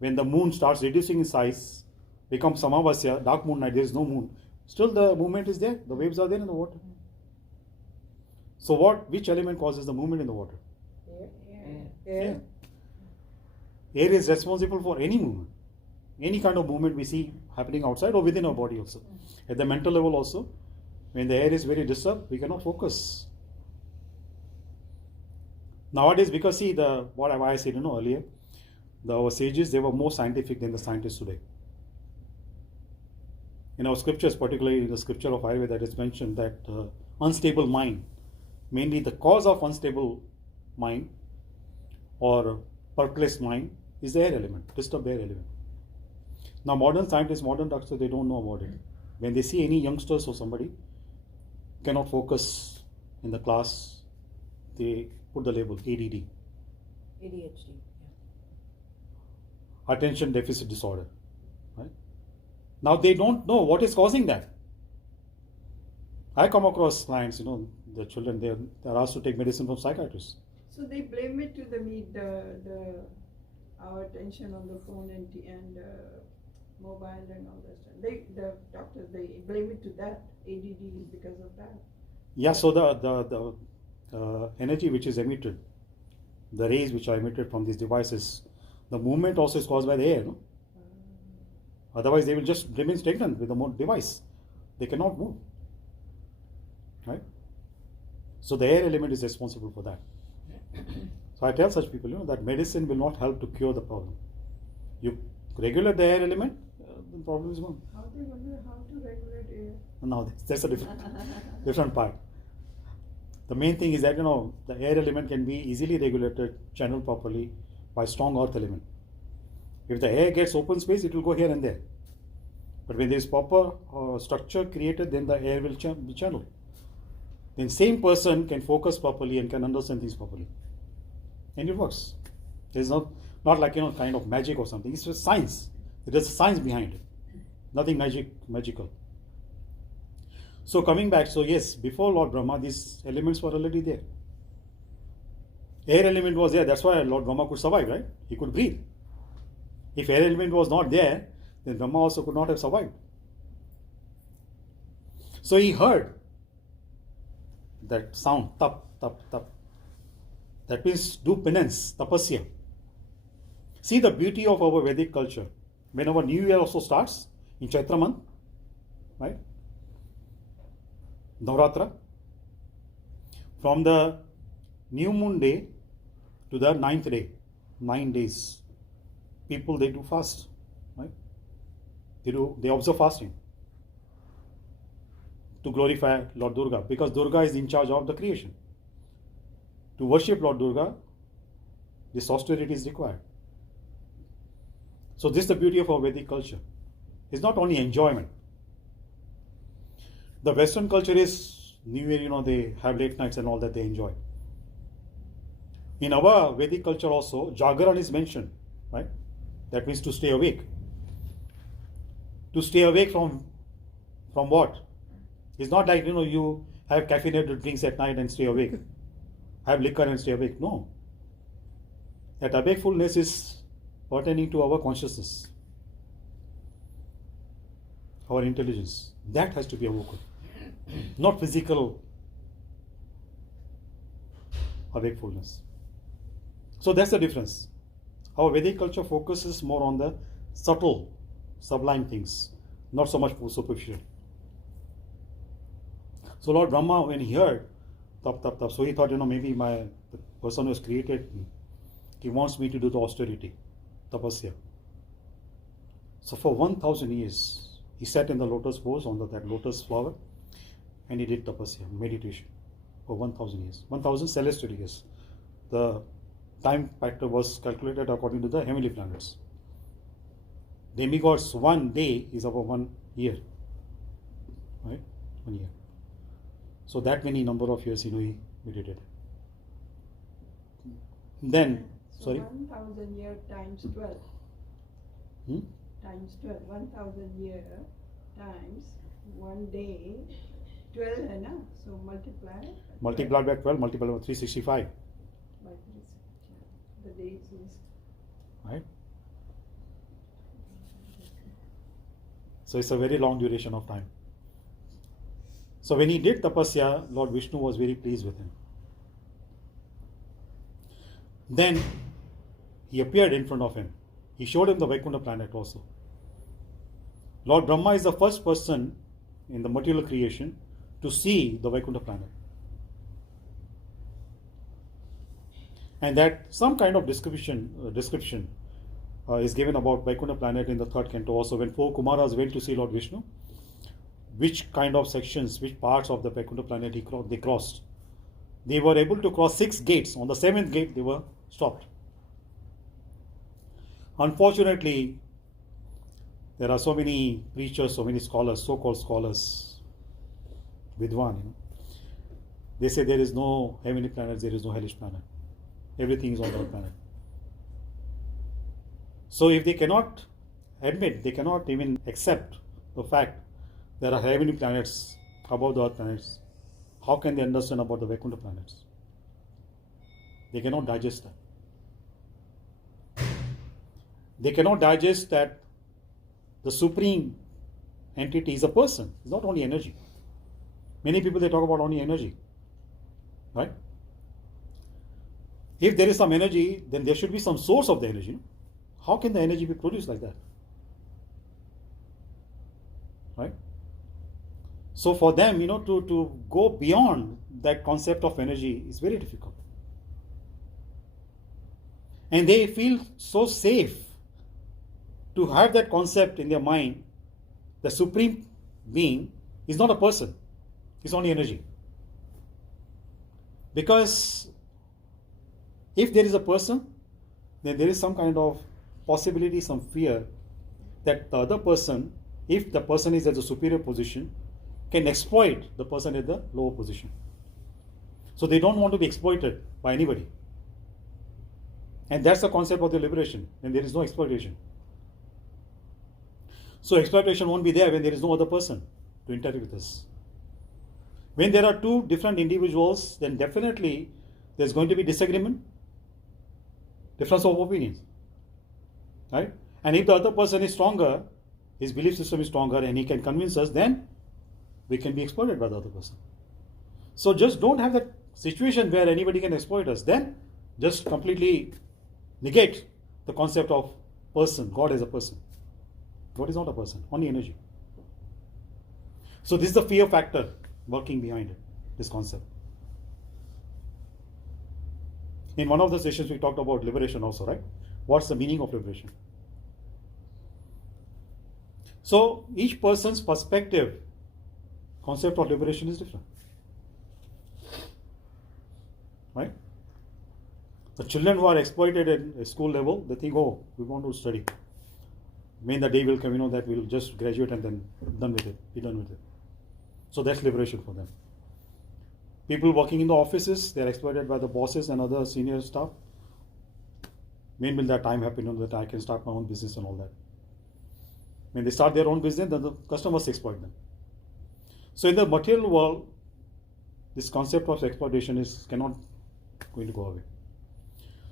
when the moon starts reducing in size, becomes Samavasya, dark moon night, there is no moon. Still the movement is there, the waves are there in the water. So which element causes the movement in the water? Air. Air is responsible for any movement. Any kind of movement we see happening outside or within our body also. At the mental level also, when the air is very disturbed, we cannot focus. Nowadays, because see what I said earlier, our sages, they were more scientific than the scientists today. In our scriptures, particularly in the scripture of Ayurveda, it is mentioned that unstable mind, mainly the cause of unstable mind or perplexed mind is the air element, disturbed air element. Now modern scientists, modern doctors, they don't know about it. When they see any youngsters or somebody cannot focus in the class, they put the label ADD, ADHD. attention deficit disorder. Right? Now they don't know what is causing that. I come across clients, the children, they're asked to take medicine from psychiatrists. So they blame it to our attention on the phone and mobile and all that stuff. The doctors, they blame it to that. ADD is because of that. Yeah, so the energy which is emitted, the rays which are emitted from these devices, the movement also is caused by the air. No? Otherwise, they will just remain stagnant with the device. They cannot move. Right? So the air element is responsible for that. So I tell such people, that medicine will not help to cure the problem. You regulate the air element, the problem is gone. How they wonder how to regulate air? Now that's a different part. The main thing is that the air element can be easily regulated, channeled properly by strong earth element. If the air gets open space, it will go here and there. But when there is proper structure created, then the air will be channeled. Then same person can focus properly and can understand things properly, and it works. There's not like kind of magic or something. It's just science. There is a science behind it. Nothing magical. So coming back, so yes, before Lord Brahma, these elements were already there. Air element was there. That's why Lord Brahma could survive, right? He could breathe. If air element was not there, then Brahma also could not have survived. So he heard that sound, tap, tap, tap. That means do penance, tapasya. See the beauty of our Vedic culture. When our new year also starts in Chaitra month, right? Navratra. From the new moon day to the 9th day, 9 days, people, they do fast, right? They observe fasting to glorify Lord Durga, because Durga is in charge of the creation. To worship Lord Durga, this austerity is required. So this is the beauty of our Vedic culture. It's not only enjoyment. The Western culture is New Year, they have late nights and all that they enjoy. In our Vedic culture also, Jagaran is mentioned, right? That means to stay awake. To stay awake from what? It's not like, you have caffeinated drinks at night and stay awake. Have liquor and stay awake. No. That awakefulness is pertaining to our consciousness, our intelligence. That has to be awoken. Not physical awakefulness. So that's the difference. Our Vedic culture focuses more on the subtle, sublime things, not so much superficial. So Lord Brahma, when he heard tap, tap, tap, so he thought, maybe the person who has created me, he wants me to do the austerity, tapasya. So for 1,000 years, he sat in the lotus pose on that lotus flower, and he did tapasya, meditation, for 1,000 years, 1,000 celestial years. The time factor was calculated according to the heavenly planets. Demigods, 1 day is about 1 year, right? 1 year. So that many number of years, he meditated. Then, So sorry? 1,000 year times 12. Times 12. 1,000 year times 1 day. 12 hai na? So multiply. Multiplied by 12, multiplied by 365. By 3. The days is. Right? So it's a very long duration of time. So when he did tapasya, Lord Vishnu was very pleased with him. Then he appeared in front of him. He showed him the Vaikuntha planet also. Lord Brahma is the first person in the material creation to see the Vaikuntha planet. And that some kind of description is given about Vaikuntha planet in the third canto also, when four Kumaras went to see Lord Vishnu, which kind of sections, which parts of the Vaikuntha planet they crossed. They were able to cross 6 gates. On the 7th gate, they were stopped. Unfortunately, there are so many preachers, so many scholars, so-called scholars, Vidwan, they say there is no heavenly planet, there is no hellish planet. Everything is on the earth planet. So if they cannot admit, they cannot even accept the fact there are heavenly planets above the earth planets, how can they understand about the Vaikuntha planets? They cannot digest that. They cannot digest that the supreme entity is a person. It's not only energy. Many people, they talk about only energy. Right? If there is some energy, then there should be some source of the energy. How can the energy be produced like that? Right? So for them, to go beyond that concept of energy is very difficult. And they feel so safe to have that concept in their mind. The supreme being is not a person, it's only energy. Because if there is a person, then there is some kind of possibility, some fear that the other person, if the person is at the superior position, can exploit the person at the lower position. So they don't want to be exploited by anybody. And that's the concept of the liberation, and there is no exploitation. So exploitation won't be there when there is no other person to interact with us. When there are two different individuals, then definitely there's going to be disagreement, difference of opinions. Right? And if the other person is stronger, his belief system is stronger, and he can convince us, then we can be exploited by the other person. So just don't have that situation where anybody can exploit us. Then just completely negate the concept of person, God as a person. God is not a person, only energy. So this is the fear factor working behind it, this concept. In one of the sessions we talked about liberation also, right? What's the meaning of liberation? So each person's perspective, concept of liberation is different. Right? The children who are exploited at school level, they think, oh, we want to study. When the day will come, that we'll just graduate and then be done with it. So that's liberation for them. People working in the offices, they are exploited by the bosses and other senior staff. When will that time happen, that I can start my own business and all that? When they start their own business, then the customers exploit them. So in the material world, this concept of exploitation cannot going to go away.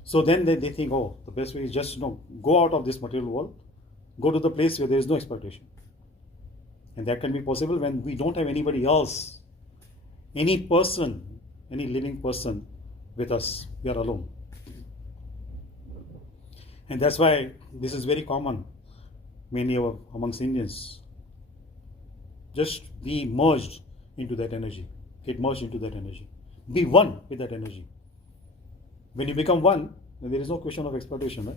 So then they think, oh, the best way is just go out of this material world, go to the place where there is no exploitation. And that can be possible when we don't have anybody else, any person, any living person with us. We are alone. And that's why this is very common, many amongst Indians. Just be merged into that energy. Get merged into that energy. Be one with that energy. When you become one, then there is no question of exploitation, right?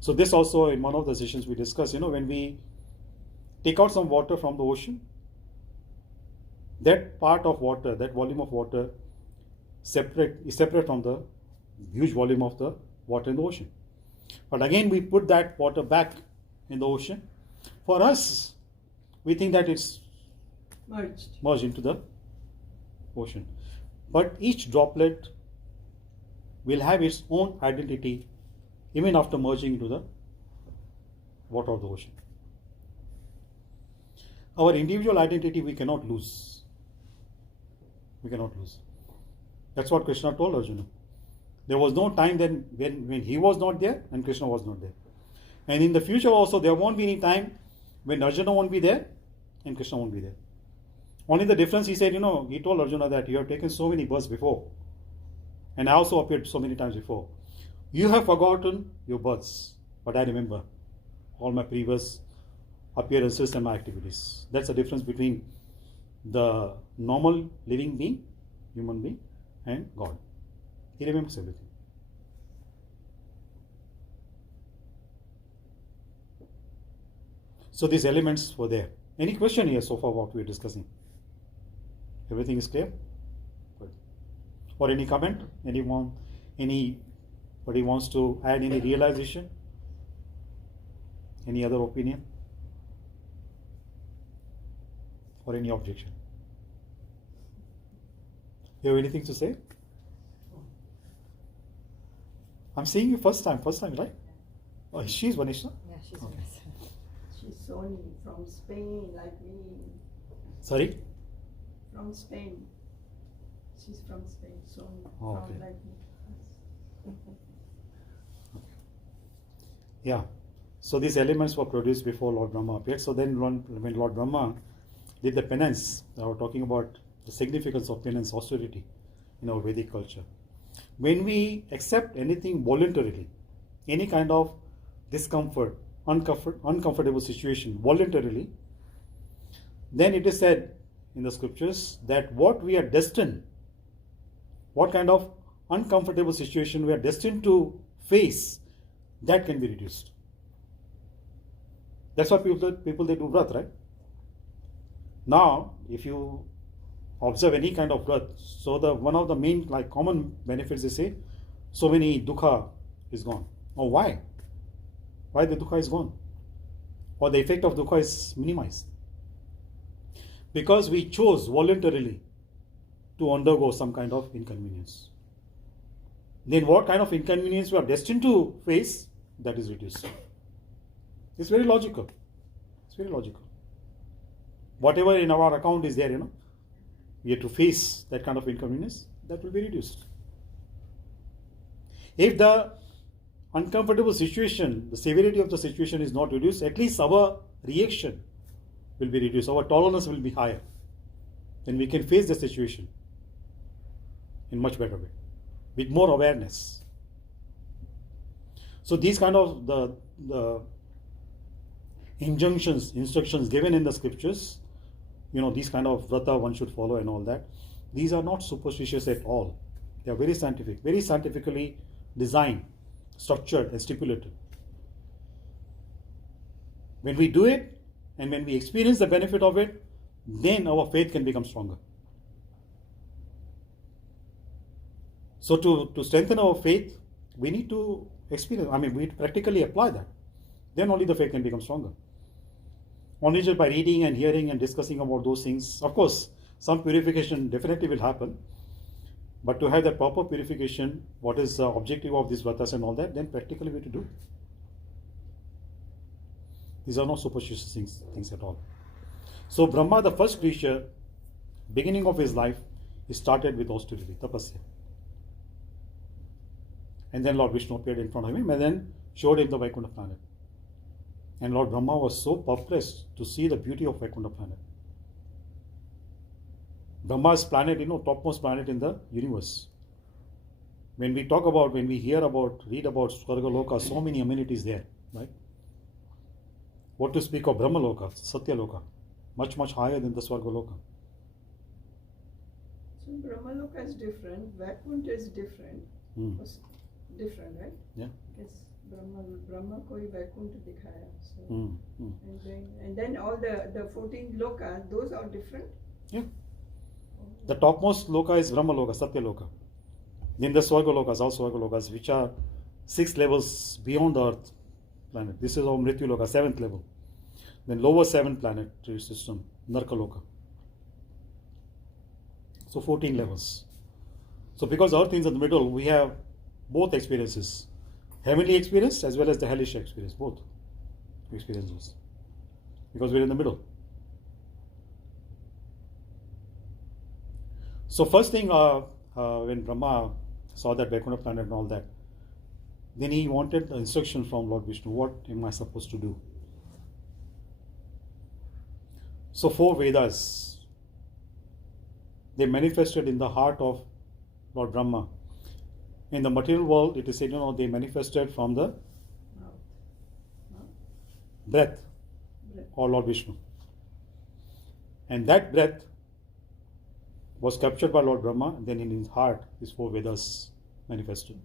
So this also, in one of the sessions we discussed, when we take out some water from the ocean, that part of water, that volume of water is separate from the huge volume of the water in the ocean. But again, we put that water back in the ocean. For us, we think that it's merged into the ocean. But each droplet will have its own identity even after merging into the water of the ocean. Our individual identity we cannot lose. We cannot lose. That's what Krishna told Arjuna. There was no time then when he was not there and Krishna was not there. And in the future also there won't be any time when Arjuna won't be there and Krishna won't be there. Only the difference, he said, he told Arjuna that you have taken so many births before. And I also appeared so many times before. You have forgotten your births, but I remember all my previous appearances and my activities. That's the difference between the normal living being, human being, and God. He remembers everything. So these elements were there. Any question here so far what we are discussing? Everything is clear? Good. Or any comment? Anybody wants to add any realization? Any other opinion? Or any objection? You have anything to say? I'm seeing you first time, right? Oh, she's Vanisha? Yeah, she's Okay. nice. She's Sony from Spain, like me. Sorry? From Spain. She's from Spain, Sony. Oh, from okay. like me. Yeah. So these elements were produced before Lord Brahma appeared. So then when Lord Brahma did the penance, I was talking about the significance of penance, austerity in our Vedic culture. When we accept anything voluntarily, any kind of discomfort, uncomfortable situation voluntarily, then it is said in the scriptures that what we are destined, what kind of uncomfortable situation we are destined to face, that can be reduced. That's why people they do vrat, right? Now, if you observe any kind of vrat, so one of the main common benefits they say, so many dukha is gone. Oh, why? Why the dukha is gone? Or the effect of dukha is minimized? Because we chose voluntarily to undergo some kind of inconvenience. Then what kind of inconvenience we are destined to face, that is reduced. It's very logical. It's very logical. Whatever in our account is there, we have to face that kind of inconvenience, that will be reduced. If the uncomfortable situation, the severity of the situation is not reduced, at least our reaction will be reduced, our tolerance will be higher. Then we can face the situation in much better way, with more awareness. So these kind of the instructions given in the scriptures, these kind of vrata one should follow and all that, these are not superstitious at all. They are very scientific, very scientifically designed, structured and stipulated. When we do it and when we experience the benefit of it, then our faith can become stronger. So to strengthen our faith, we need to experience, we practically apply that. Then only the faith can become stronger. Only just by reading and hearing and discussing about those things. Of course, some purification definitely will happen. But to have that proper purification, what is the objective of these vratas and all that, then practically we have to do. These are not superstitious things at all. So Brahma, the first creature, beginning of his life, he started with austerity, tapasya. And then Lord Vishnu appeared in front of him and then showed him the Vaikuntha planet. And Lord Brahma was so perplexed to see the beauty of Vaikuntha planet. Brahma's planet, topmost planet in the universe. When we hear about, read about Swargaloka, so many amenities there, right? What to speak of Brahmaloka, Satyaloka, much, much higher than the Swargaloka. So Brahmaloka is different, Vaikuntha is different. Different, right? Yeah. Because Brahma koi Vaikuntha dikhaya. So, Mm. And then all the 14 lokas, those are different? Yeah. The topmost loka is Brahmaloka, Satyaloka. Then the Swargalokas, all Swargalokas, which are 6 levels beyond the earth planet. This is our Mrityuloka, 7th level. Then lower 7 planetary system, Narkaloka. So 14 levels. So because earth is in the middle, we have both experiences. Heavenly experience as well as the hellish experience, both experiences. Because we're in the middle. So first thing, when Brahma saw that Vaikuntha planet and all that, then he wanted the instruction from Lord Vishnu. What am I supposed to do? So 4 Vedas, they manifested in the heart of Lord Brahma. In the material world, it is said, they manifested from the breath or Lord Vishnu. And that breath was captured by Lord Brahma, and then in his heart, his 4 Vedas manifested.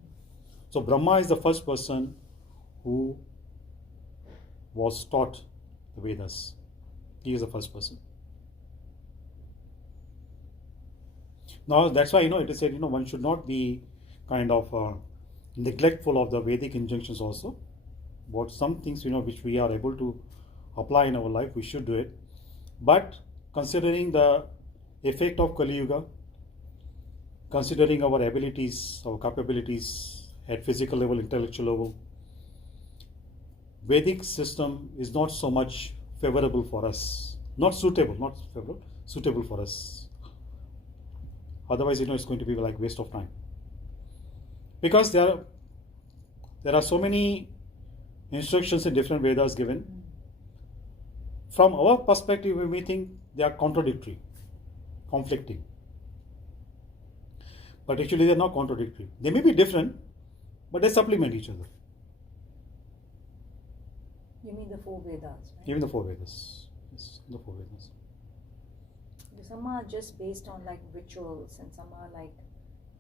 So Brahma is the first person who was taught the Vedas. He is the first person. Now that's why it is said one should not be kind of neglectful of the Vedic injunctions also. But some things which we are able to apply in our life, we should do it. But considering the effect of Kali Yuga, considering our abilities, our capabilities at physical level, intellectual level, Vedic system is not so much favorable for us. Not favorable, suitable for us. Otherwise, it's going to be like waste of time. Because there are so many instructions in different Vedas given. From our perspective, we may think they are contradictory, conflicting. But actually, they are not contradictory. They may be different, but they supplement each other. You mean the 4 Vedas, right? Even the 4 Vedas. Yes, the 4 Vedas. Some are just based on like rituals, and some are like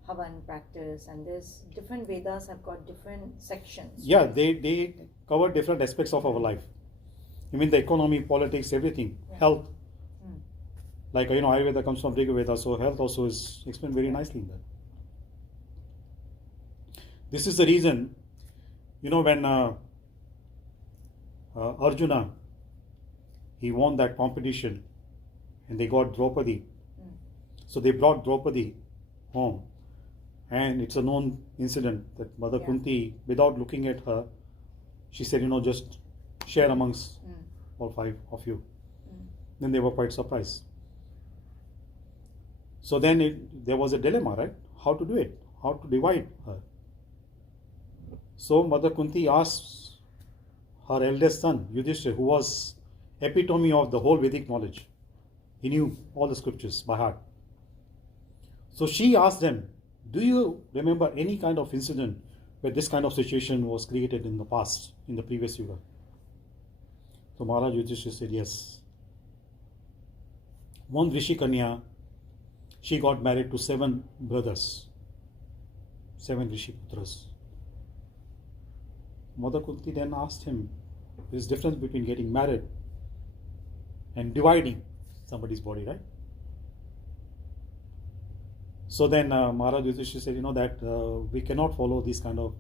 Havan practice, and there's different Vedas have got different sections. Yeah, they cover different aspects of our life. I mean the economy, politics, everything, health. Like Ayurveda comes from Rig Veda, so health also is explained very nicely in that. This is the reason, when Arjuna, he won that competition, and they got Draupadi. So they brought Draupadi home. And it's a known incident that Mother Kunti, without looking at her, she said, just share amongst all 5 of you. Then they were quite surprised. So then there was a dilemma, right? How to do it? How to divide her? So Mother Kunti asked her eldest son, Yudhishthira, who was epitome of the whole Vedic knowledge. He knew all the scriptures by heart. So she asked them, do you remember any kind of incident where this kind of situation was created in the past, in the previous Yuga? So Maharaj Yudhishthira said, yes. One Rishi Kanya, she got married to 7 brothers, 7 Rishi Putras. Mother Kunti then asked him, there is difference between getting married and dividing somebody's body, right? So then Maharaj Yudhishthira said, that we cannot follow these kind of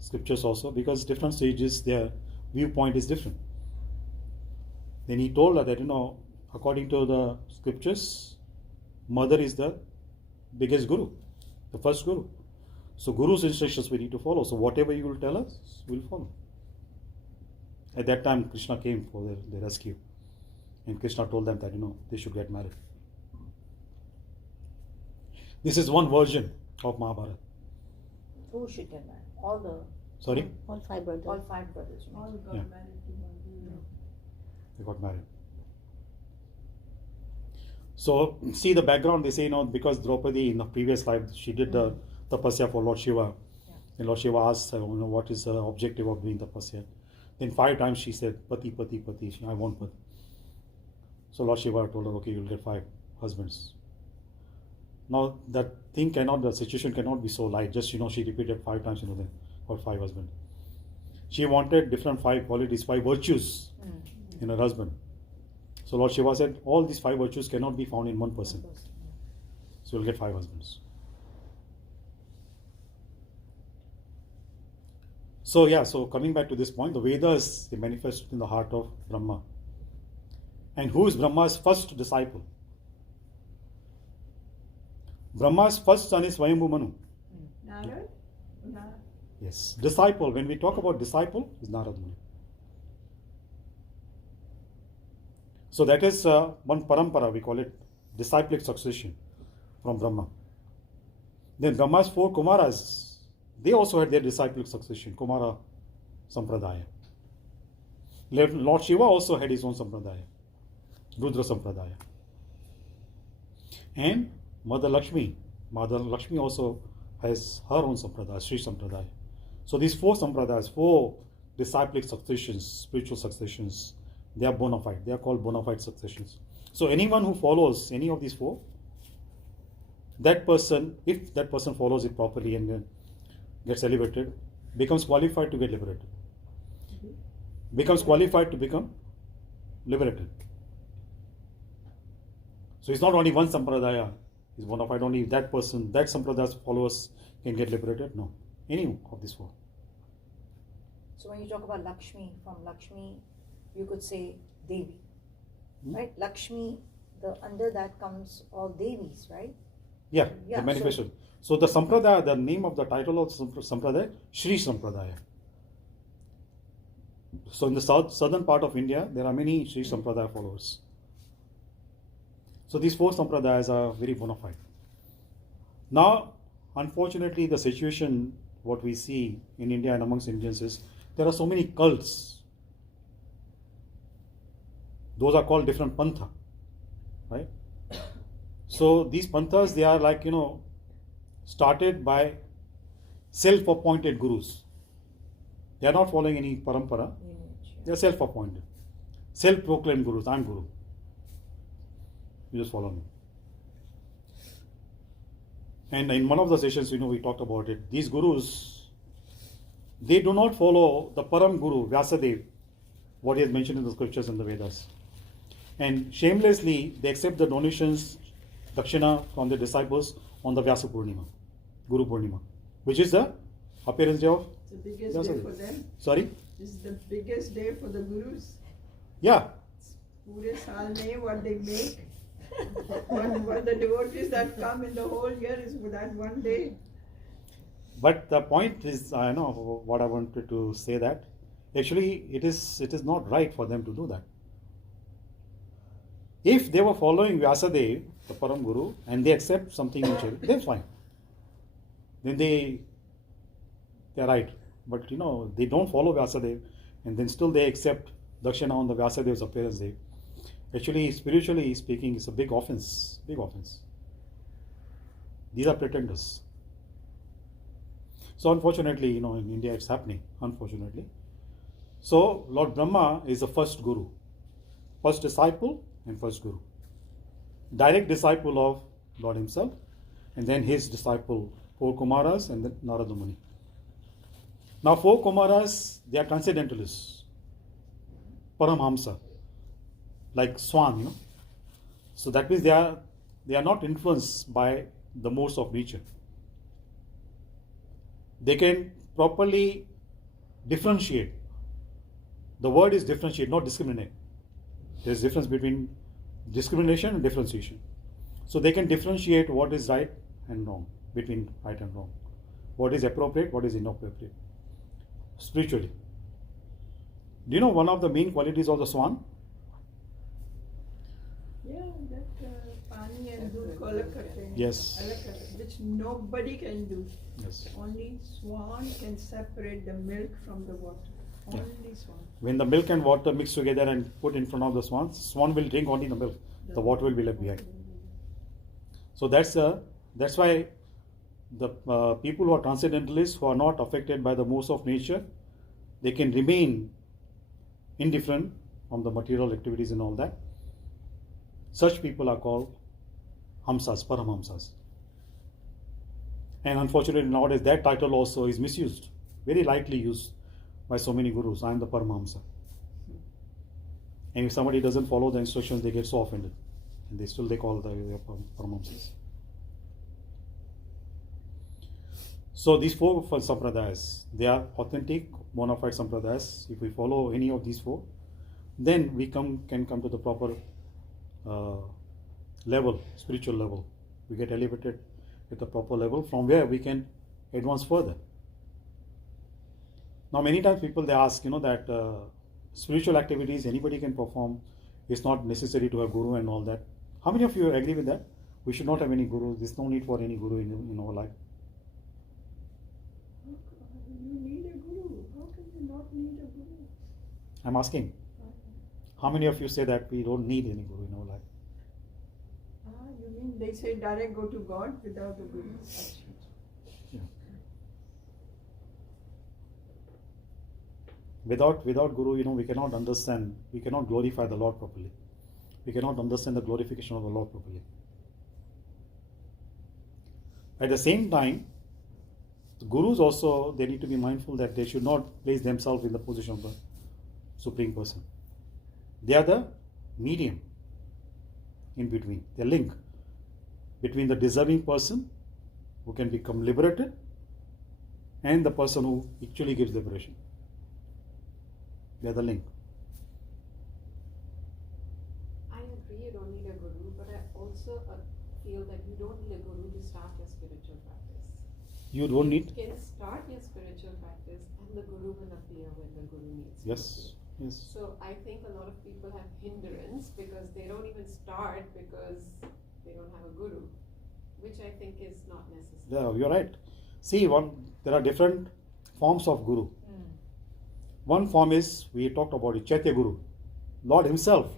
scriptures also, because different stages, their viewpoint is different. Then he told her that, according to the scriptures, mother is the biggest guru, the first guru. So guru's instructions we need to follow. So whatever you will tell us, we'll follow. At that time, Krishna came for their rescue. And Krishna told them that, they should get married. This is one version of Mahabharata. Who should get married? All the... Sorry? All 5 brothers. All 5 brothers. All got Yeah. married to one. They got married. So, see the background, they say, because Draupadi in the previous life, she did the tapasya for Lord Shiva. Yeah. And Lord Shiva asked her, what is the objective of doing tapasya? Then 5 times she said, Pati, Pati, Pati, I want Pati. So Lord Shiva told her, okay, you'll get 5 husbands. Now the situation cannot be so light. Just, she repeated 5 times, then got 5 husbands. She wanted different 5 qualities, 5 virtues in her husband. So Lord Shiva said, all these 5 virtues cannot be found in one person. So you'll get 5 husbands. So coming back to this point, the Vedas, they manifest in the heart of Brahma. And who is Brahma's first disciple? Brahma's first son is Swayambhu Manu. Narad? Yes. Disciple, when we talk about disciple, is Narad Muni. So that is one parampara, we call it disciplic succession from Brahma. Then Brahma's 4 Kumaras, they also had their disciplic succession, Kumara Sampradaya. Lord Shiva also had his own Sampradaya, Rudra Sampradaya. And Mother Lakshmi also has her own Sampradaya, Sri Sampradaya. So these 4 Sampradayas, 4 disciplic successions, spiritual successions, they are bona fide. They are called bona fide successions. So anyone who follows any of these 4 that person, if that person follows it properly and then gets elevated, becomes qualified to get liberated. Becomes qualified to become liberated. So it's not only one sampradaya is bona fide, only that person, that sampradaya's followers can get liberated. No, any of these four. So when you talk about Lakshmi, from Lakshmi, you could say Devi, right? Lakshmi, under that comes all Devis, right? Yeah, Yeah, the manifestation. So the sampradaya, the name of the title of sampradaya, Shri Sampradaya. So in the southern part of India, there are many Shri Sampradaya followers. So these four sampradayas are very bona fide. Now, unfortunately, the situation, what we see in India and amongst Indians is, there are so many cults. Those are called different pantha, right? So these panthas, they are like, started by self-appointed gurus. They are not following any parampara. They are self-appointed, self-proclaimed gurus. I'm guru. You just follow me. And in one of the sessions, we talked about it. These gurus, they do not follow the Param Guru, Vyasadeva, what he has mentioned in the scriptures and the Vedas. And shamelessly, they accept the donations, dakshina from their disciples on the Vyasa Purnima, Guru Purnima, which is the appearance day of It's the biggest day for them. Sorry? This is the biggest day for the gurus. Yeah. Pure saal mein what they make. what the devotees that come in the whole year is for that one day. But the point is, I know what I wanted to say, that actually it is not right for them to do that. If they were following Vyasadeva, the Param Guru, and they accept something in charity, then fine. Then they are right. But they don't follow Vyasadeva, and then still they accept dakshina on the Vyasadeva's appearance day. Actually, spiritually speaking, it's a big offense. Big offense. These are pretenders. So unfortunately, in India it's happening, unfortunately. So Lord Brahma is the first guru, first disciple and first guru. Direct disciple of Lord himself, and then his disciple, 4 Kumaras and then Narada Muni. Now 4 Kumaras, they are transcendentalists, Paramhamsa, like swan, So that means they are not influenced by the modes of nature. They can properly differentiate. The word is differentiate, not discriminate. There is a difference between discrimination and differentiation. So they can differentiate what is right and wrong, between right and wrong. What is appropriate, what is inappropriate. Spiritually. Do you know one of the main qualities of the swan? Yeah, that pani and doodh ko alag karte hain. Yes. Alag karte, which nobody can do. Yes. Only swan can separate the milk from the water. Yeah. Only swan. When the milk and water mix together and put in front of the swan will drink only the milk. The water will be left behind. So that's why the people who are transcendentalists, who are not affected by the modes of nature, they can remain indifferent from the material activities and all that. Such people are called Hamsas, Paramhamsas. And unfortunately nowadays that title also is misused, very lightly used by so many gurus. I am the Paramhamsa. And if somebody doesn't follow the instructions, they get so offended. And they call the Paramhamsas. So these 4 sampradayas, they are authentic, bona fide sampradayas. If we follow any of these 4, then we can come to the proper level, spiritual level. We get elevated at the proper level, from where we can advance further. Now many times people, they ask, that spiritual activities anybody can perform. It's not necessary to have guru and all that. How many of you agree with that? We should not have any guru. There's no need for any guru in our life. You need a guru. How can you not need a guru? I'm asking. How many of you say that we don't need any guru in our life? You mean they say direct go to God without a guru? Yeah. Without guru, we cannot understand, we cannot glorify the Lord properly. We cannot understand the glorification of the Lord properly. At the same time, the gurus also, they need to be mindful that they should not place themselves in the position of the Supreme Person. They are the medium in between, the link between the deserving person who can become liberated and the person who actually gives liberation. They are the link. I agree you don't need a guru, but I also feel that you don't need a guru to start your spiritual practice. You don't need. You can start your spiritual practice and the guru will appear when the guru needs Yes, to. yes. So I think a lot of people have hindrance because they don't even start because they don't have a guru, which I think is not necessary. Yeah, you're right. See, there are different forms of guru. One form is, we talked about it, Chaitya Guru. Lord Himself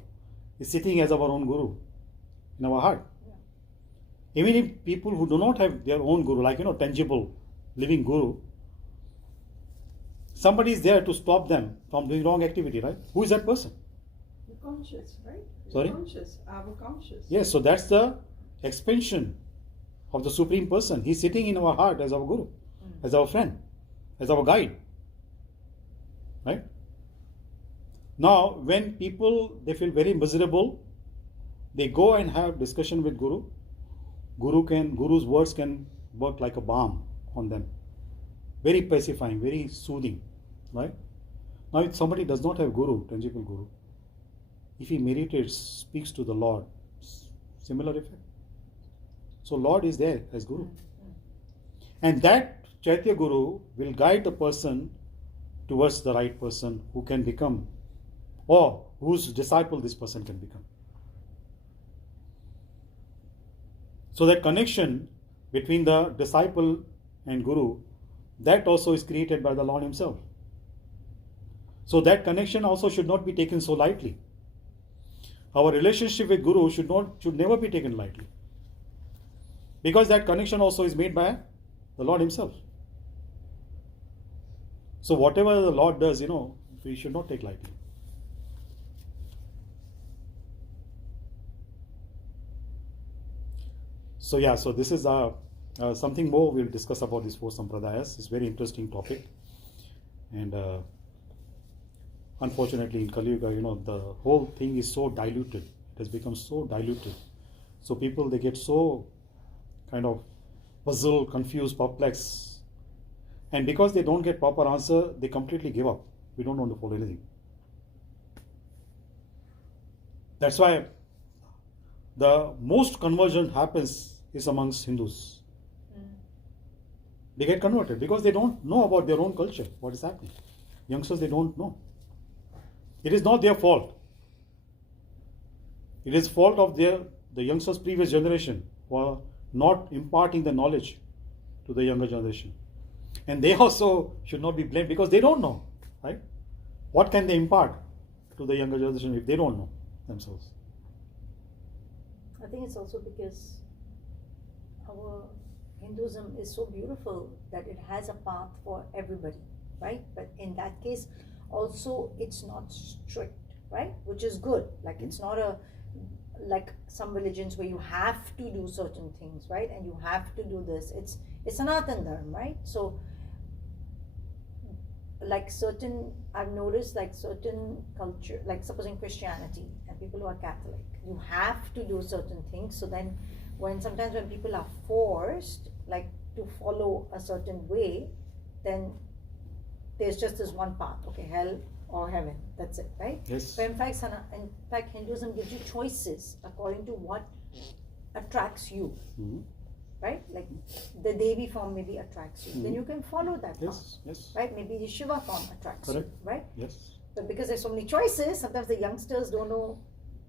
is sitting as our own guru in our heart. Yeah. Even if people who do not have their own guru, like tangible, living guru, somebody is there to stop them from doing wrong activity, right? Who is that person? The conscious, right? Sorry? Conscious, our conscious. Yes, so that's the expansion of the Supreme Person. He's sitting in our heart as our guru, as our friend, as our guide. Right? Now, when people, they feel very miserable, they go and have discussion with Guru. Guru's words can work like a balm on them. Very pacifying, very soothing. Right? Now, if somebody does not have Guru, tangible Guru, if he meditates, speaks to the Lord, similar effect. So Lord is there as Guru. And that Chaitya Guru will guide the person towards the right person who can become, or whose disciple this person can become. So that connection between the disciple and Guru, that also is created by the Lord Himself. So that connection also should not be taken so lightly. Our relationship with Guru should never be taken lightly. Because that connection also is made by the Lord Himself. So whatever the Lord does, we should not take lightly. So yeah, so this is something more we'll discuss about these four sampradayas. It's a very interesting topic. And unfortunately in Kali Yuga, the whole thing is so diluted. It has become so diluted. So people, they get so kind of puzzled, confused, perplexed. And because they don't get proper answer, they completely give up. We don't want to follow anything. That's why the most conversion happens is amongst Hindus. They get converted because they don't know about their own culture, what is happening. Youngsters, they don't know. It is not their fault. It is fault of the youngsters' previous generation who are not imparting the knowledge to the younger generation. And they also should not be blamed because they don't know, right? What can they impart to the younger generation if they don't know themselves? I think it's also because our Hinduism is so beautiful that it has a path for everybody, right? But in that case, also it's not strict, right? Which is good. Like it's not like some religions where you have to do certain things, right? And you have to do this. It's Sanatan Dharma, right? So I've noticed like certain culture, like supposing Christianity and people who are Catholic, you have to do certain things. So then sometimes when people are forced like to follow a certain way, then there's just this one path, okay, hell or heaven, that's it, right? Yes. So in fact Hinduism gives you choices according to what attracts you. Mm-hmm. Right? Like the Devi form maybe attracts you. Then you can follow that path. Yes. Right? Maybe the Shiva form attracts Correct. you. Right? Yes. But because there's so many choices, sometimes the youngsters don't know,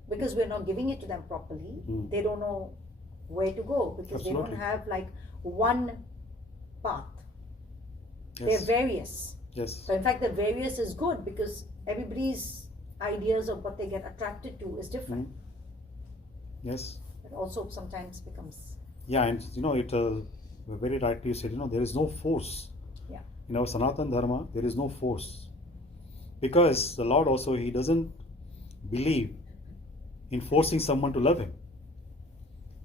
because we're not giving it to them properly, they don't know where to go because they don't have like one path. Yes. They're various. Yes. So in fact the various is good because everybody's ideas of what they get attracted to is different. Yes. It also sometimes becomes. Yeah, and it very rightly you said, there is no force. Yeah. In our Sanatan Dharma, there is no force. Because the Lord also, He doesn't believe in forcing someone to love Him.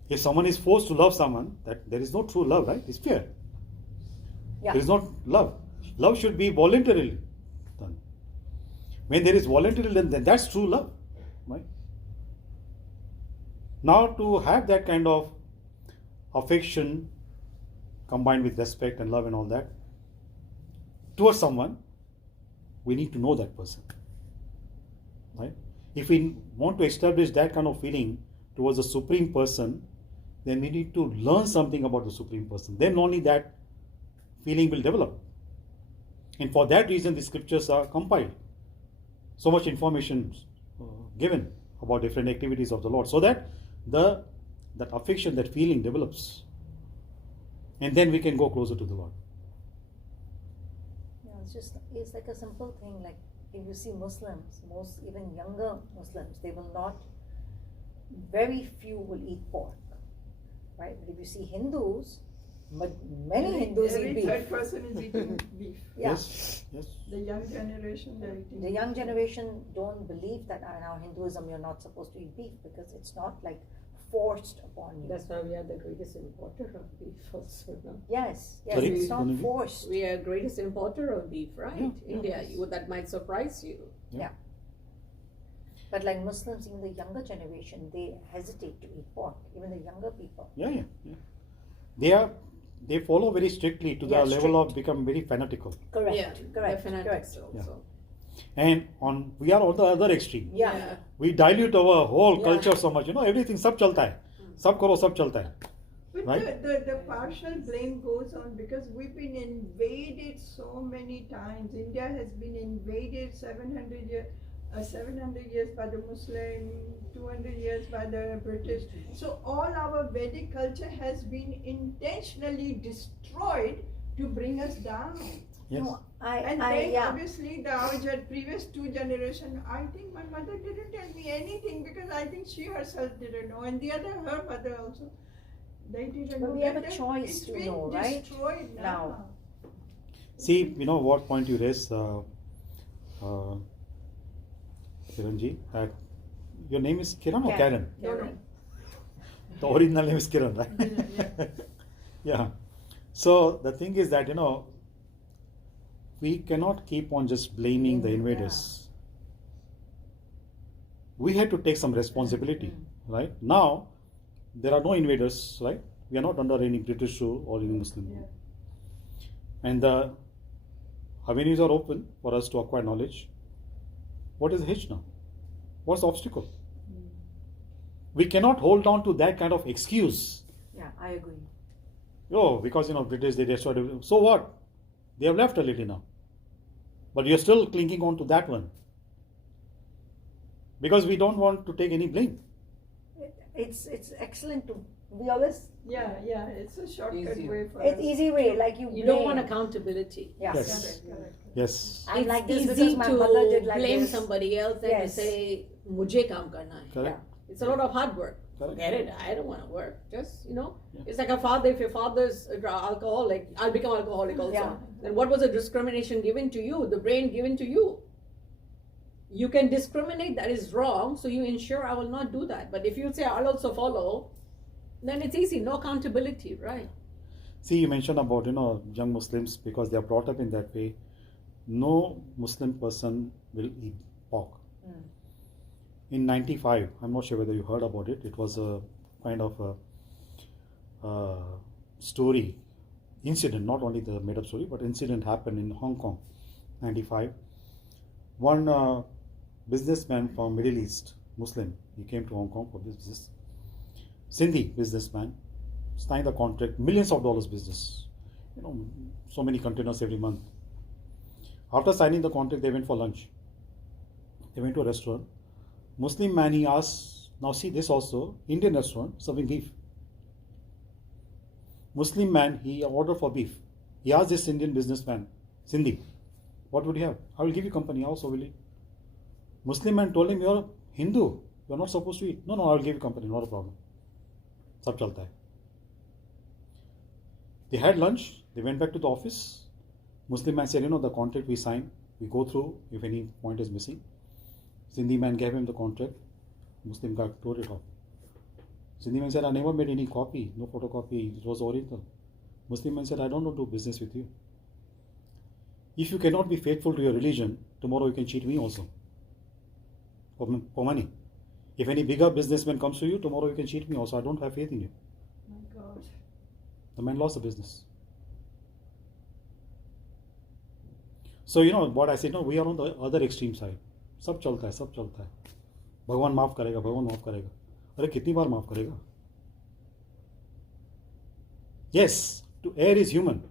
If someone is forced to love someone, that there is no true love, right? It's fear. Yeah. There is not love. Love should be voluntarily done. When there is voluntarily done, then that's true love, right? Now, to have that kind of affection combined with respect and love and all that towards someone, we need to know that person, right? If we want to establish that kind of feeling towards the supreme person, then we need to learn something about the supreme person. Then only that feeling will develop. And for that reason, the scriptures are compiled. So much information given about different activities of the Lord, so that that affection, that feeling develops. And then we can go closer to the Lord. Yeah, it's like a simple thing. Like if you see Muslims, most even younger Muslims, they will not. Very few will eat pork, right? But if you see Hindus, but many Hindus Every eat beef. third person is eating beef. Yeah. Yes. The young generation, they're eating The young generation don't believe that in our Hinduism you're not supposed to eat beef because it's not like forced upon you. That's why we are the greatest importer of beef also. No? Yes, Sorry, it's not Guruji? forced. We are greatest importer of beef, right? Yeah. India, that might surprise you. But like Muslims, even the younger generation, they hesitate to eat pork. Even the younger people. Yeah. They follow very strictly to the Yeah, level of strict. become very fanatical. Correct. Yeah, correct. they're fanatics Correct. also. And we are on the other extreme. Yeah. We dilute our whole Yeah. culture so much. Everything sab chalta hai. Sab karo, sab chalta hai. But Right? the partial blame goes on because we've been invaded so many times. India has been invaded 700 years by the Muslim, 200 years by the British. So all our Vedic culture has been intentionally destroyed to bring us down. Yes. No, And I then yeah. obviously the previous two generations, I think my mother didn't tell me anything because I think she herself didn't know, and the other, her mother also, they didn't know. But we have a But choice it's to been know, right? destroyed now. See, what point you raised, Kiranji, that your name is Kiran or Karen? No. The original name is Kiran, right? Yeah. So the thing is that, we cannot keep on just blaming the invaders. We had to take some responsibility, right? Now, there are no invaders, right? We are not under any British rule or any Muslim rule. And the avenues are open for us to acquire knowledge. What is the hitch now? What's the obstacle? We cannot hold on to that kind of excuse. Yeah, I agree. Oh, because British, they destroyed everything. So what? They have left already now. But you're still clinging on to that one. Because we don't want to take any blame. It's excellent to be honest. Yeah, it's a shortcut Easier. way for It's us. easy way, like you. You don't blame. want accountability. Yeah. Yes. Correct. Yes. I'm It's like this easy because my to mother did like blame this. somebody else than to Yes. say, "Mujhe kaam karna hai." Correct. It's a lot of hard work. Correct. Forget it. I don't want to work. Just it's like a father. If your father's alcoholic, I'll become alcoholic also. Yeah. Then what was the discrimination given to you? The brain given to you. You can discriminate, that is wrong. So you ensure I will not do that. But if you say I'll also follow, then it's easy. No accountability, right? See, you mentioned about young Muslims, because they are brought up in that way. No Muslim person will eat pork. In 95, I'm not sure whether you heard about it. It was a kind of a story, incident, not only the made-up story, but incident happened in Hong Kong, 95. One businessman from Middle East, Muslim, he came to Hong Kong for business. Sindhi businessman, signed the contract, millions of dollars business. So many containers every month. After signing the contract, they went for lunch. They went to a restaurant. Muslim man, he asked, now see this also, Indian restaurant serving beef. Muslim man, he ordered for beef. He asked this Indian businessman, Sindhi, what would you have? I will give you company, I also will eat. Muslim man told him, you're Hindu, you're not supposed to eat. No, I will give you company, not a problem. Sab chalta hai. They had lunch, they went back to the office. Muslim man said, the contract we signed, we go through if any point is missing. Sindhi man gave him the contract. Muslim guy tore it off. Sindhi man said, I never made any copy, no photocopy, it was original. Muslim man said, I don't want to do business with you. If you cannot be faithful to your religion, tomorrow you can cheat me also for money. If any bigger businessman comes to you, tomorrow you can cheat me also. I don't have faith in you. My God. The man lost the business. So you know what I said, no, we are on the other extreme side. सब चलता है. भगवान माफ करेगा. अरे कितनी बार माफ करेगा? Yes, to err is human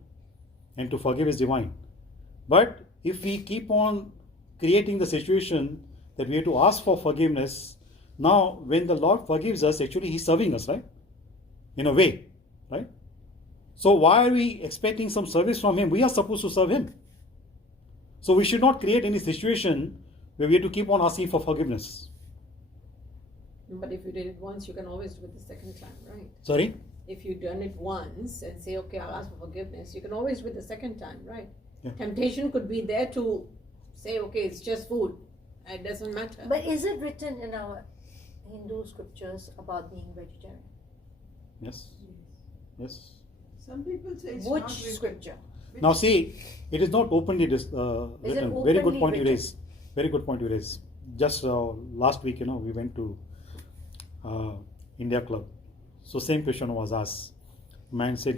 and to forgive is divine. But if we keep on creating the situation that we have to ask for forgiveness, now when the Lord forgives us, actually He's serving us, right? In a way, right? So why are we expecting some service from Him? We are supposed to serve Him. So we should not create any situation where we have to keep on asking for forgiveness. But if you did it once, you can always do it the second time, right? Sorry? If you've done it once and say, okay, I'll ask for forgiveness, you can always do it the second time, right? Yeah. Temptation could be there to say, okay, it's just food. It doesn't matter. But is it written in our Hindu scriptures about being vegetarian? Yes. Yes. Some people say it's Which not written. scripture? Now see, it is not openly written. Very good openly point you written? raise. Very good point you raise. Just last week, we went to India Club. So same question was asked. Man said,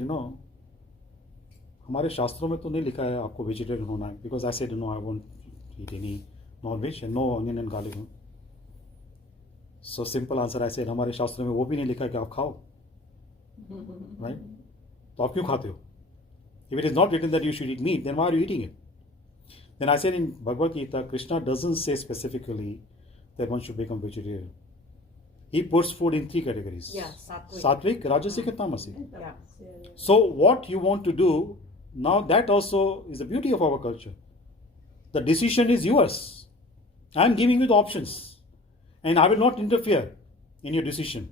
हमारे शास्त्रों में तो नहीं लिखा है आपको vegetarian होना है. Because I said, I won't eat any non-veg and no onion and garlic. So simple answer I said, हमारे शास्त्रों में वो भी नहीं लिखा है कि आप खाओ. Right? तो आप क्यों खाते हो? If it is not written that you should eat meat, then why are you eating it? Then I said in Bhagavad Gita, Krishna doesn't say specifically that one should become vegetarian. He puts food in three categories. Yeah, sattvic. Sattvic, Rajasic and Tamasic. Yeah. So what you want to do, now that also is the beauty of our culture. The decision is yours. I am giving you the options. And I will not interfere in your decision.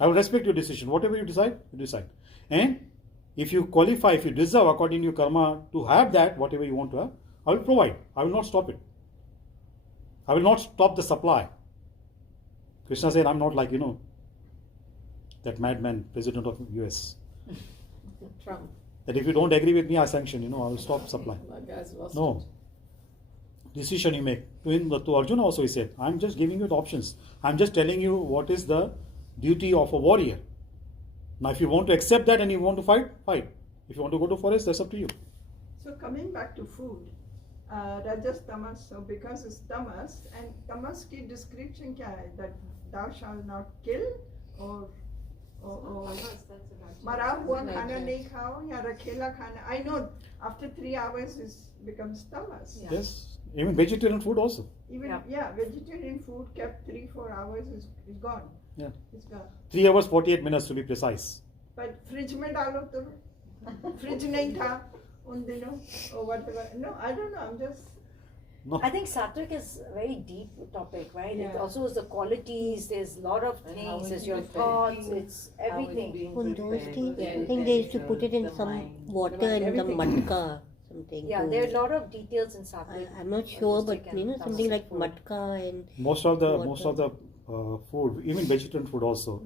I will respect your decision. Whatever you decide, you decide. And if you qualify, if you deserve according to your karma to have that, whatever you want to have, I will provide. I will not stop it. I will not stop the supply. Krishna said, I'm not like, that madman, president of US. Trump. That if you don't agree with me, I sanction, I will stop supply. That guy's lost No. it. Decision you make. To Arjuna also he said, I'm just giving you the options. I'm just telling you what is the duty of a warrior. Now if you want to accept that and you want to fight, fight. If you want to go to forest, that's up to you. So coming back to food, Rajas Tamas, so because it's Tamas, and Tamas ki description kya hai? That thou shalt not kill or मरा हुआ खाना नहीं खाओ या रखेला खाना. I know after 3 hours it becomes tamas. Yeah. Yes. Even vegetarian food also. Even vegetarian food kept 3-4 hours is gone. Yeah. It's gone. 3 hours 48 minutes to be precise. But fridge में डालो तो fridge नहीं था उन दिनों or whatever. No, I don't know. I'm just. No. I think sattvic is a very deep topic, right? It Yeah. also is the qualities, there's a lot of And how things, it's there's your prepared. thoughts, it's everything. On those things, I think they used to put it in some water in the matka, something. Yeah, to- there are a lot of details in sattvic. I'm not sure, but Rustic and something like food. matka and Most of water. the food, even vegetarian food also,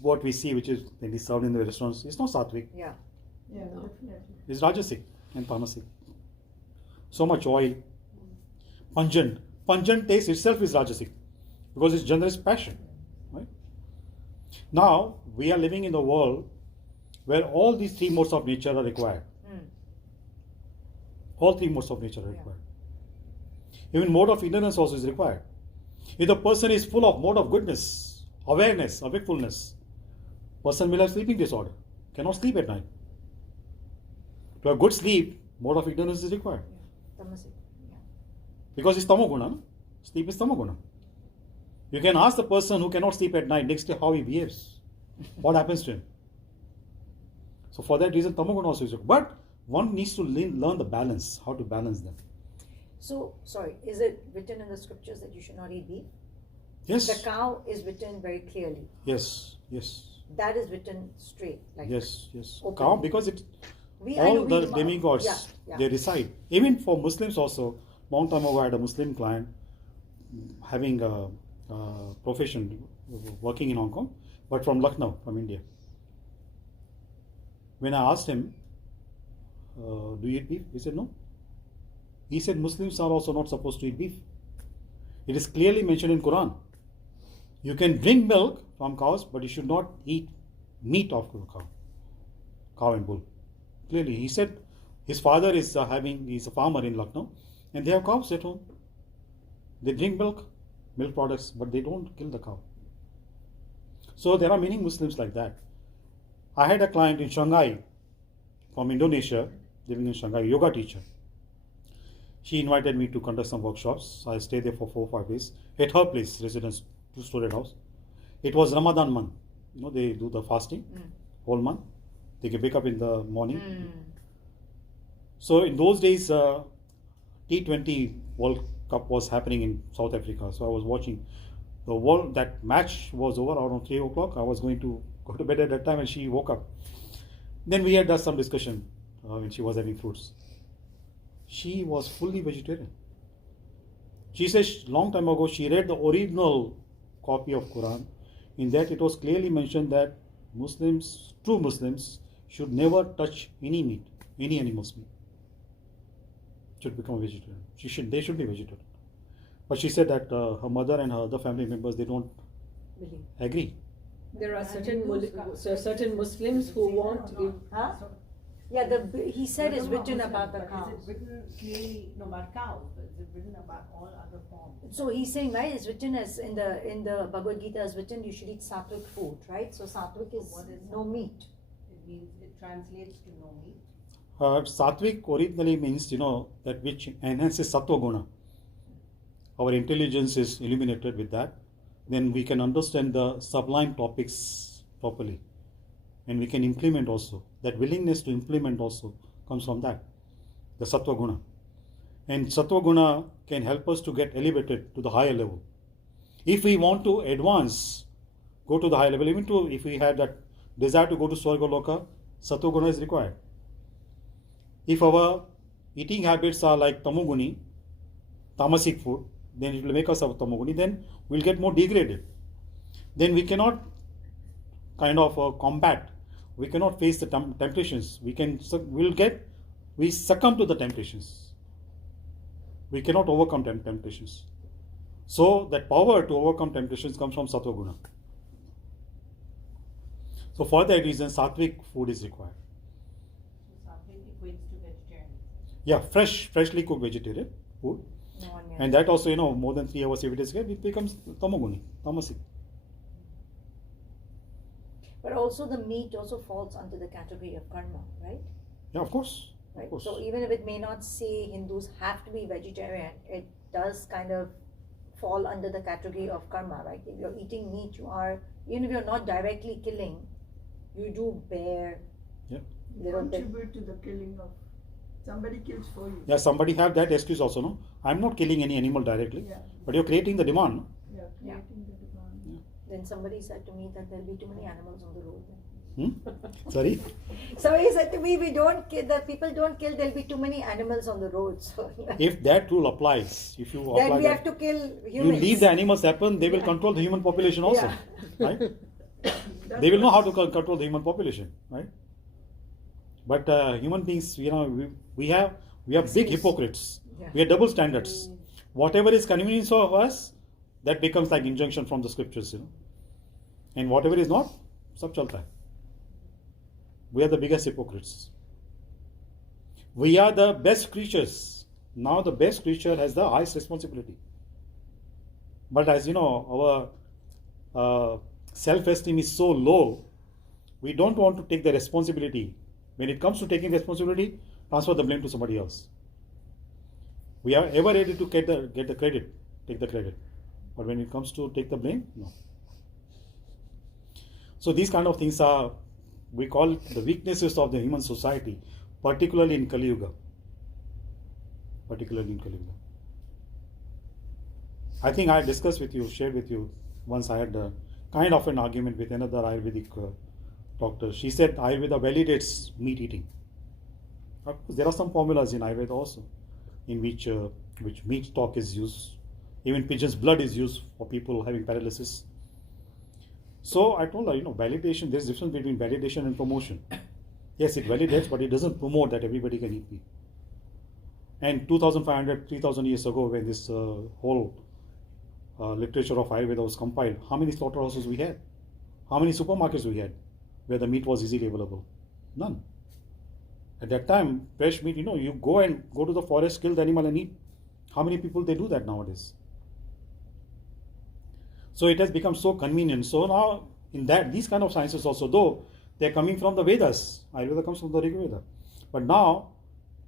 what we see, which is maybe served in the restaurants, it's not sattvic. Yeah. Yeah, No. definitely. It's rajasic and tamasic. So much oil, pungent. Pungent taste itself is rajasic because it's generous passion. Right? Now we are living in the world where all these three modes of nature are required. All three modes of nature are required. Even mode of ignorance also is required. If the person is full of mode of goodness, awareness, wakefulness, person will have sleeping disorder, cannot sleep at night. To have good sleep, mode of ignorance is required. Tamasic. Yeah. Because it's tamoguna, no? Sleep is tamoguna. You can ask the person who cannot sleep at night next day how he behaves. What happens to him? So for that reason, tamoguna also is required. But one needs to learn the balance, how to balance them. So, sorry, is it written in the scriptures that you should not eat beef? Yes. The cow is written very clearly. Yes. Yes. That is written straight. Like Yes. Yes. open. Cow, because it I know all the we- demigods yeah. they reside. Even for Muslims also, long time ago I had a Muslim client having a profession working in Hong Kong. but from Lucknow, from India. When I asked him, do you eat beef? He said no. He said Muslims are also not supposed to eat beef. It is clearly mentioned in Quran. You can drink milk from cows, but you should not eat meat of cow and bull. Clearly, he said his father he's a farmer in Lucknow, and they have cows at home. They drink milk products, but they don't kill the cow. So there are many Muslims like that. I had a client in Shanghai from Indonesia, living in Shanghai, yoga teacher. She invited me to conduct some workshops. I stayed there for 4 or 5 days at her place, residence, 2-story house. It was Ramadan month. They do the fasting whole month. They can wake up in the morning. So in those days, T20 World Cup was happening in South Africa. So I was watching that match was over around 3 o'clock. I was going to go to bed at that time, and she woke up. Then we had some discussion when she was having fruits. She was fully vegetarian. She says long time ago she read the original copy of Quran. In that it was clearly mentioned that true Muslims, should never touch any meat, any animal's meat. Should become a vegetarian. They should be vegetarian. But she said that her mother and her other family members, they don't agree. There are certain Muslims who want. Huh? Yeah, he said it's written about the cows. Is it written clearly about cows, but is it written about all other forms? So he's saying, right, it's written as in the Bhagavad Gita is written you should eat sattvic food, right? So sattvic is no meat. It means it translates to no meat. Sattvic originally means, that which enhances sattva guna. Our intelligence is illuminated with that. Then we can understand the sublime topics properly. And we can implement also. That willingness to implement also comes from that, the sattva guna. And sattva guna can help us to get elevated to the higher level. If we want to advance, go to the higher level, if we have that desire to go to Swarga Loka, sattva guna is required. If our eating habits are like tamoguni, tamasic food, then it will make us a tamoguni, then we'll get more degraded. Then we cannot combat. We cannot face the temptations. We succumb to the temptations. We cannot overcome temptations. So that power to overcome temptations comes from sattva guna. So for that reason, sattvic food is required. So sattvic equates to vegetarian. Yeah, freshly cooked vegetarian food. And that also, more than 3 hours if it is good, it becomes tamoguni, tamasic. But also the meat also falls under the category of karma, right? Yeah, of course. Right. Of course. So even if it may not say Hindus have to be vegetarian, it does kind of fall under the category of karma, right? If you're eating meat, even if you're not directly killing, you do bear little bit. Contribute to the killing of somebody kills for you. Yeah, somebody have that excuse also, no? I'm not killing any animal directly, Yeah. but you're creating the demand. No? Yeah, creating the demand. Then somebody said to me that there'll be too many animals on the road. Sorry? Somebody said to me, the people don't kill, there'll be too many animals on the road. So If that rule applies, if you then apply we that, have to kill humans. you leave the animals happen, they will control the human population also, right? They will know how to control the human population, right? But human beings, we have big hypocrites. Yeah. We have double standards. Whatever is convenient for us, that becomes like injunction from the scriptures, And whatever is not, sab chalta hai. We are the biggest hypocrites. We are the best creatures. Now the best creature has the highest responsibility. But as you know, our self-esteem is so low, we don't want to take the responsibility. When it comes to taking responsibility, transfer the blame to somebody else. We are ever ready to get the credit, take the credit. But when it comes to take the blame, no. So these kind of things we call the weaknesses of the human society, particularly in Kali Yuga. I think I discussed with you, shared with you, once I had kind of an argument with another Ayurvedic doctor. She said Ayurveda validates meat eating. Of course, there are some formulas in Ayurveda also, in which meat stock is used. Even pigeon's blood is used for people having paralysis. So I told her, validation, there's a difference between validation and promotion. Yes, it validates, but it doesn't promote that everybody can eat meat. And 2,500, 3,000 years ago, when this whole literature of Ayurveda was compiled, how many slaughterhouses we had? How many supermarkets we had where the meat was easily available? None. At that time, fresh meat, you go to the forest, kill the animal and eat. How many people they do that nowadays? So it has become so convenient. So now in these kind of sciences also, though they're coming from the Vedas, Ayurveda comes from the Rig Veda. But now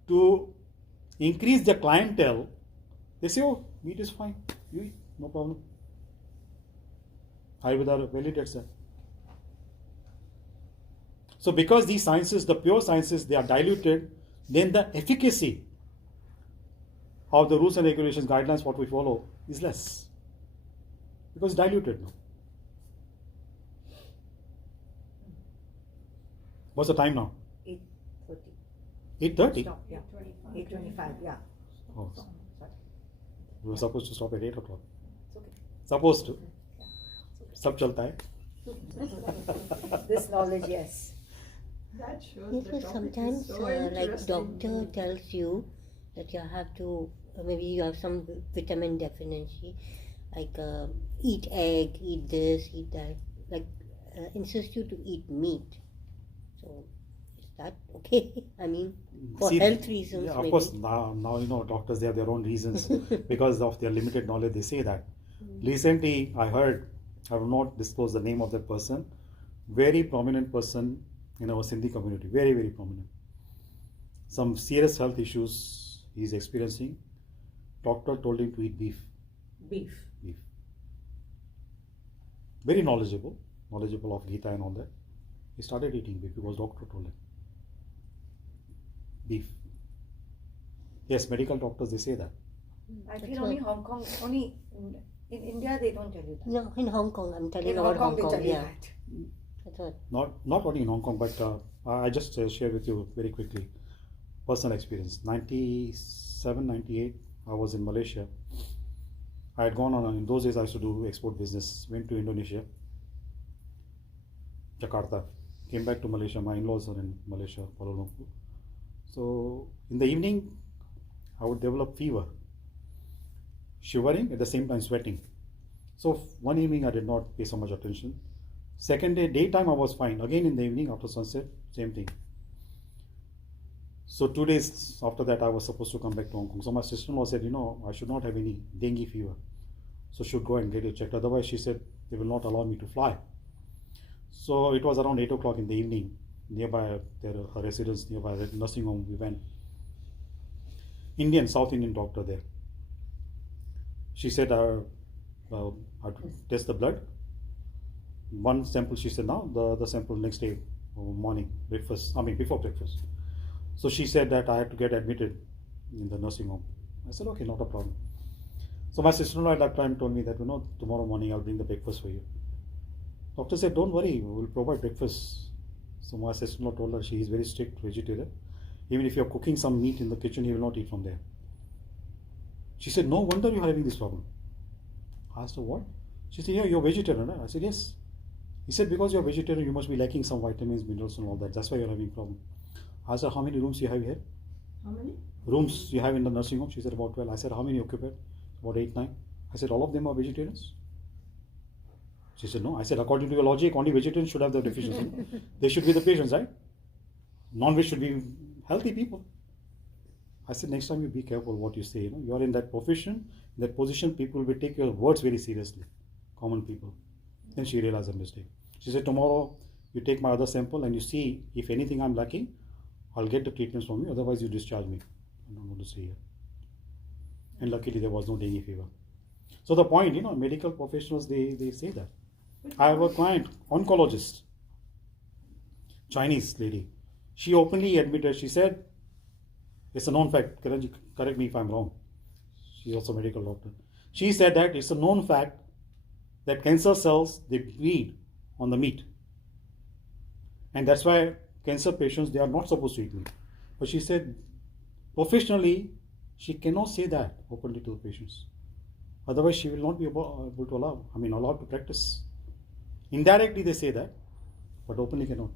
to increase the clientele, they say, oh, meat is fine, you eat, no problem. Ayurveda validates that. So because these sciences, the pure sciences, they are diluted, then the efficacy of the rules and regulations, guidelines, what we follow is less. Because diluted now. What's the time now? 8:30. 8:30? Stop, yeah. 8:25, yeah. Oh, Sorry. we were supposed to stop at 8 o'clock. It's okay. Supposed to. Sab chalta hai. This knowledge, yes. That shows Yes, the but topic sometimes is so like interesting. doctor tells you that you have to, maybe you have some vitamin deficiency, like eat egg, eat this, eat that, like insist you to eat meat. So is that okay? I mean, for health reasons, Yeah, of maybe. course, now doctors, they have their own reasons. Because of their limited knowledge, they say that. Recently, I heard, I will not disclose the name of that person, very prominent person in our Sindhi community, very, very prominent. Some serious health issues he is experiencing. Doctor told him to eat beef. Beef. Very knowledgeable of Gita and all that. He started eating beef because doctor told him. Beef. Yes, medical doctors, they say that. I That's feel only right. Hong Kong, only in India they don't tell you that. No, in Hong Kong, I'm telling In about Hong Kong they tell you yeah. that. That's right. Not only in Hong Kong, but I just share with you very quickly personal experience. 97, 98, I was in Malaysia. I had gone on, in those days I used to do export business, went to Indonesia, Jakarta, came back to Malaysia. My in-laws are in Malaysia, Kuala Lumpur. So in the evening, I would develop fever, shivering, at the same time sweating. So one evening I did not pay so much attention. Second day, daytime I was fine. Again in the evening after sunset, same thing. So 2 days after that I was supposed to come back to Hong Kong. So my sister-in-law said, I should not have any dengue fever. So should go and get it checked. Otherwise, she said, they will not allow me to fly. So it was around 8 o'clock in the evening, nearby her residence, nearby the nursing home we went. South Indian doctor there. She said, I have to test the blood. One sample, she said, now the other sample next day morning, before breakfast. So she said that I had to get admitted in the nursing home. I said, okay, not a problem. So my sister-in-law at that time told me that, tomorrow morning I'll bring the breakfast for you. Doctor said, don't worry, we will provide breakfast. So my sister-in-law told her she is very strict vegetarian. Even if you're cooking some meat in the kitchen, he will not eat from there. She said, no wonder you're having this problem. I asked her, what? She said, yeah, you're vegetarian, right? I said, yes. He said, because you're vegetarian, you must be lacking some vitamins, minerals and all that. That's why you're having problem. I asked her, how many rooms you have here? How many? Rooms you have in the nursing home? She said, about 12. I said, how many occupied? About 8, 9. I said, all of them are vegetarians? She said, no. I said, according to your logic, only vegetarians should have the deficiency. They should be the patients, right? Non-veg should be healthy people. I said, next time you be careful what you say. You are in that profession, in that position, people will take your words very seriously. Common people. Then she realized her mistake. She said, tomorrow you take my other sample and you see if anything I'm lacking, I'll get the treatments from you. Otherwise, you discharge me. I don't want to stay here. And luckily, there was no dengue fever. So the point, medical professionals, they say that. I have a client, oncologist, Chinese lady. She openly admitted, she said, it's a known fact. Karanji, correct me if I'm wrong. She's also a medical doctor. She said that it's a known fact that cancer cells, they breed on the meat. And that's why cancer patients, they are not supposed to eat meat. But she said, professionally, she cannot say that openly to the patients. Otherwise, she will not be allowed to practice. Indirectly they say that, but openly cannot.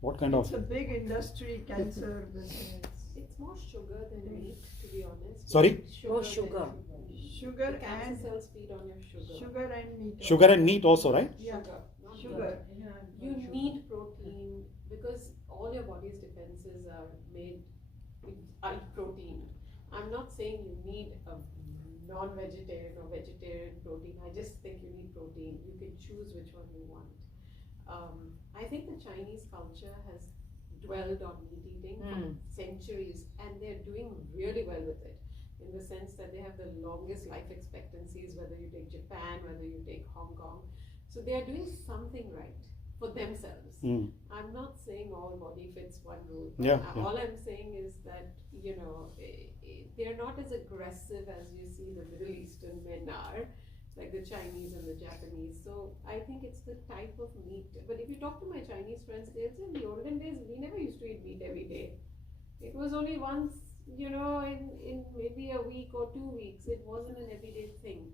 What kind It's of? a big industry, cancer business. It's more sugar than meat, to be honest. Sorry? Oh, sugar. Sugar The cancer and cells feed on your sugar. sugar and meat. Sugar and meat also, right? Yeah. Sugar, not Sugar. meat. You need protein because all your body's defenses are made out of protein. I'm not saying you need a non-vegetarian or vegetarian protein. I just think you need protein. You can choose which one you want. I think the Chinese culture has dwelled on meat eating for centuries, and they're doing really well with it, in the sense that they have the longest life expectancies, whether you take Japan, whether you take Hong Kong. So they are doing something right for themselves. I'm not saying all body fits one rule. But Yeah, yeah. all I'm saying is that, they're not as aggressive as you see the Middle Eastern men are, like the Chinese and the Japanese. So I think it's the type of meat. But if you talk to my Chinese friends, they'll say in the olden days, we never used to eat meat every day. It was only once, in maybe a week or 2 weeks. It wasn't an everyday thing.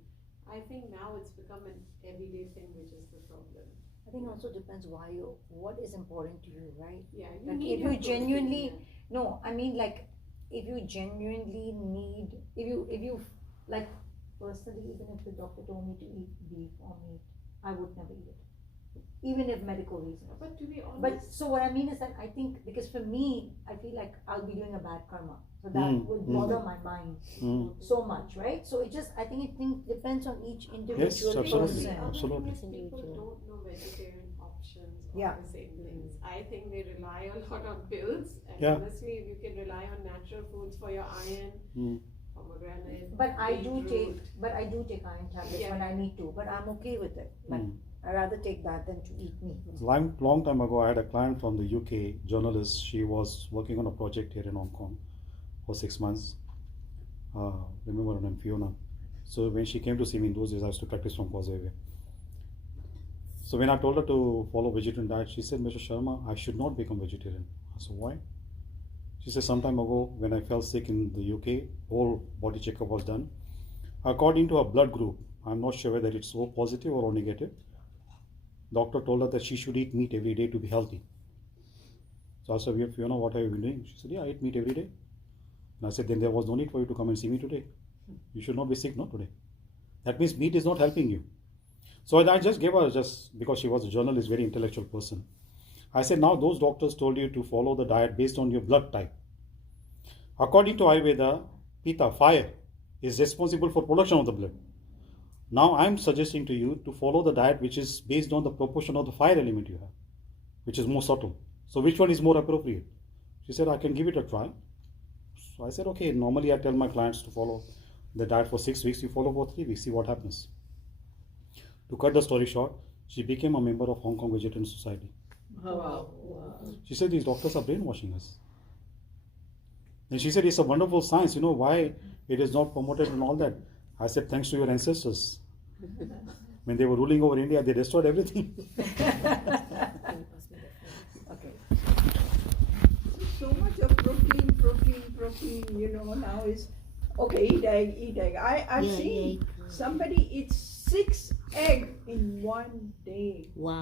I think now it's become an everyday thing, which is the problem. I think also depends what is important to you, right? Yeah, Like need if your you protein, genuinely, yeah. no, I mean like if you genuinely need, if you like personally, even if the doctor told me to eat beef or meat, I would never eat it, even if medical reasons. But to be honest, But so what I mean is that I think because for me, I feel like I'll be doing a bad karma, so that would bother my mind so much, right? So I think it depends on each individual absolutely. person. Absolutely. The other thing is people don't know vegetarian options or Yeah. the same things. I think they rely a lot on pills, and Yeah. honestly, if you can rely on natural foods for your iron, pomegranate, But I do beetroot. take iron tablets Yeah. when I need to, but I'm okay with it. But I rather take that than to eat meat. Long time ago, I had a client from the UK, journalist. She was working on a project here in Hong Kong for 6 months. Remember her name, Fiona. So when she came to see me in those days, I used to practice from Causeway Way. So when I told her to follow vegetarian diet, she said, Mr. Sharma, I should not become vegetarian. I said, why? She said, some time ago, when I fell sick in the UK, whole body checkup was done. According to her blood group, I'm not sure whether it's O positive or O negative. Doctor told her that she should eat meat every day to be healthy. So I said, Fiona, what have you been doing? She said, yeah, I eat meat every day. And I said, then there was no need for you to come and see me today. You should not be sick, no, today. That means meat is not helping you. So I just gave her, just because she was a journalist, very intellectual person. I said, now those doctors told you to follow the diet based on your blood type. According to Ayurveda, Pitta, fire, is responsible for production of the blood. Now I'm suggesting to you to follow the diet which is based on the proportion of the fire element you have, which is more subtle. So which one is more appropriate? She said, I can give it a try. So I said, okay, normally I tell my clients to follow the diet for 6 weeks. You follow for 3 weeks, see what happens. To cut the story short, she became a member of Hong Kong Vegetarian Society. Oh, wow. She said, these doctors are brainwashing us. And she said, it's a wonderful science, why it is not promoted and all that. I said, thanks to your ancestors. When they were ruling over India, they destroyed everything. Okay. So much of protein, now is, okay, eat egg. I've seen somebody eats 6 eggs in one day. Wow.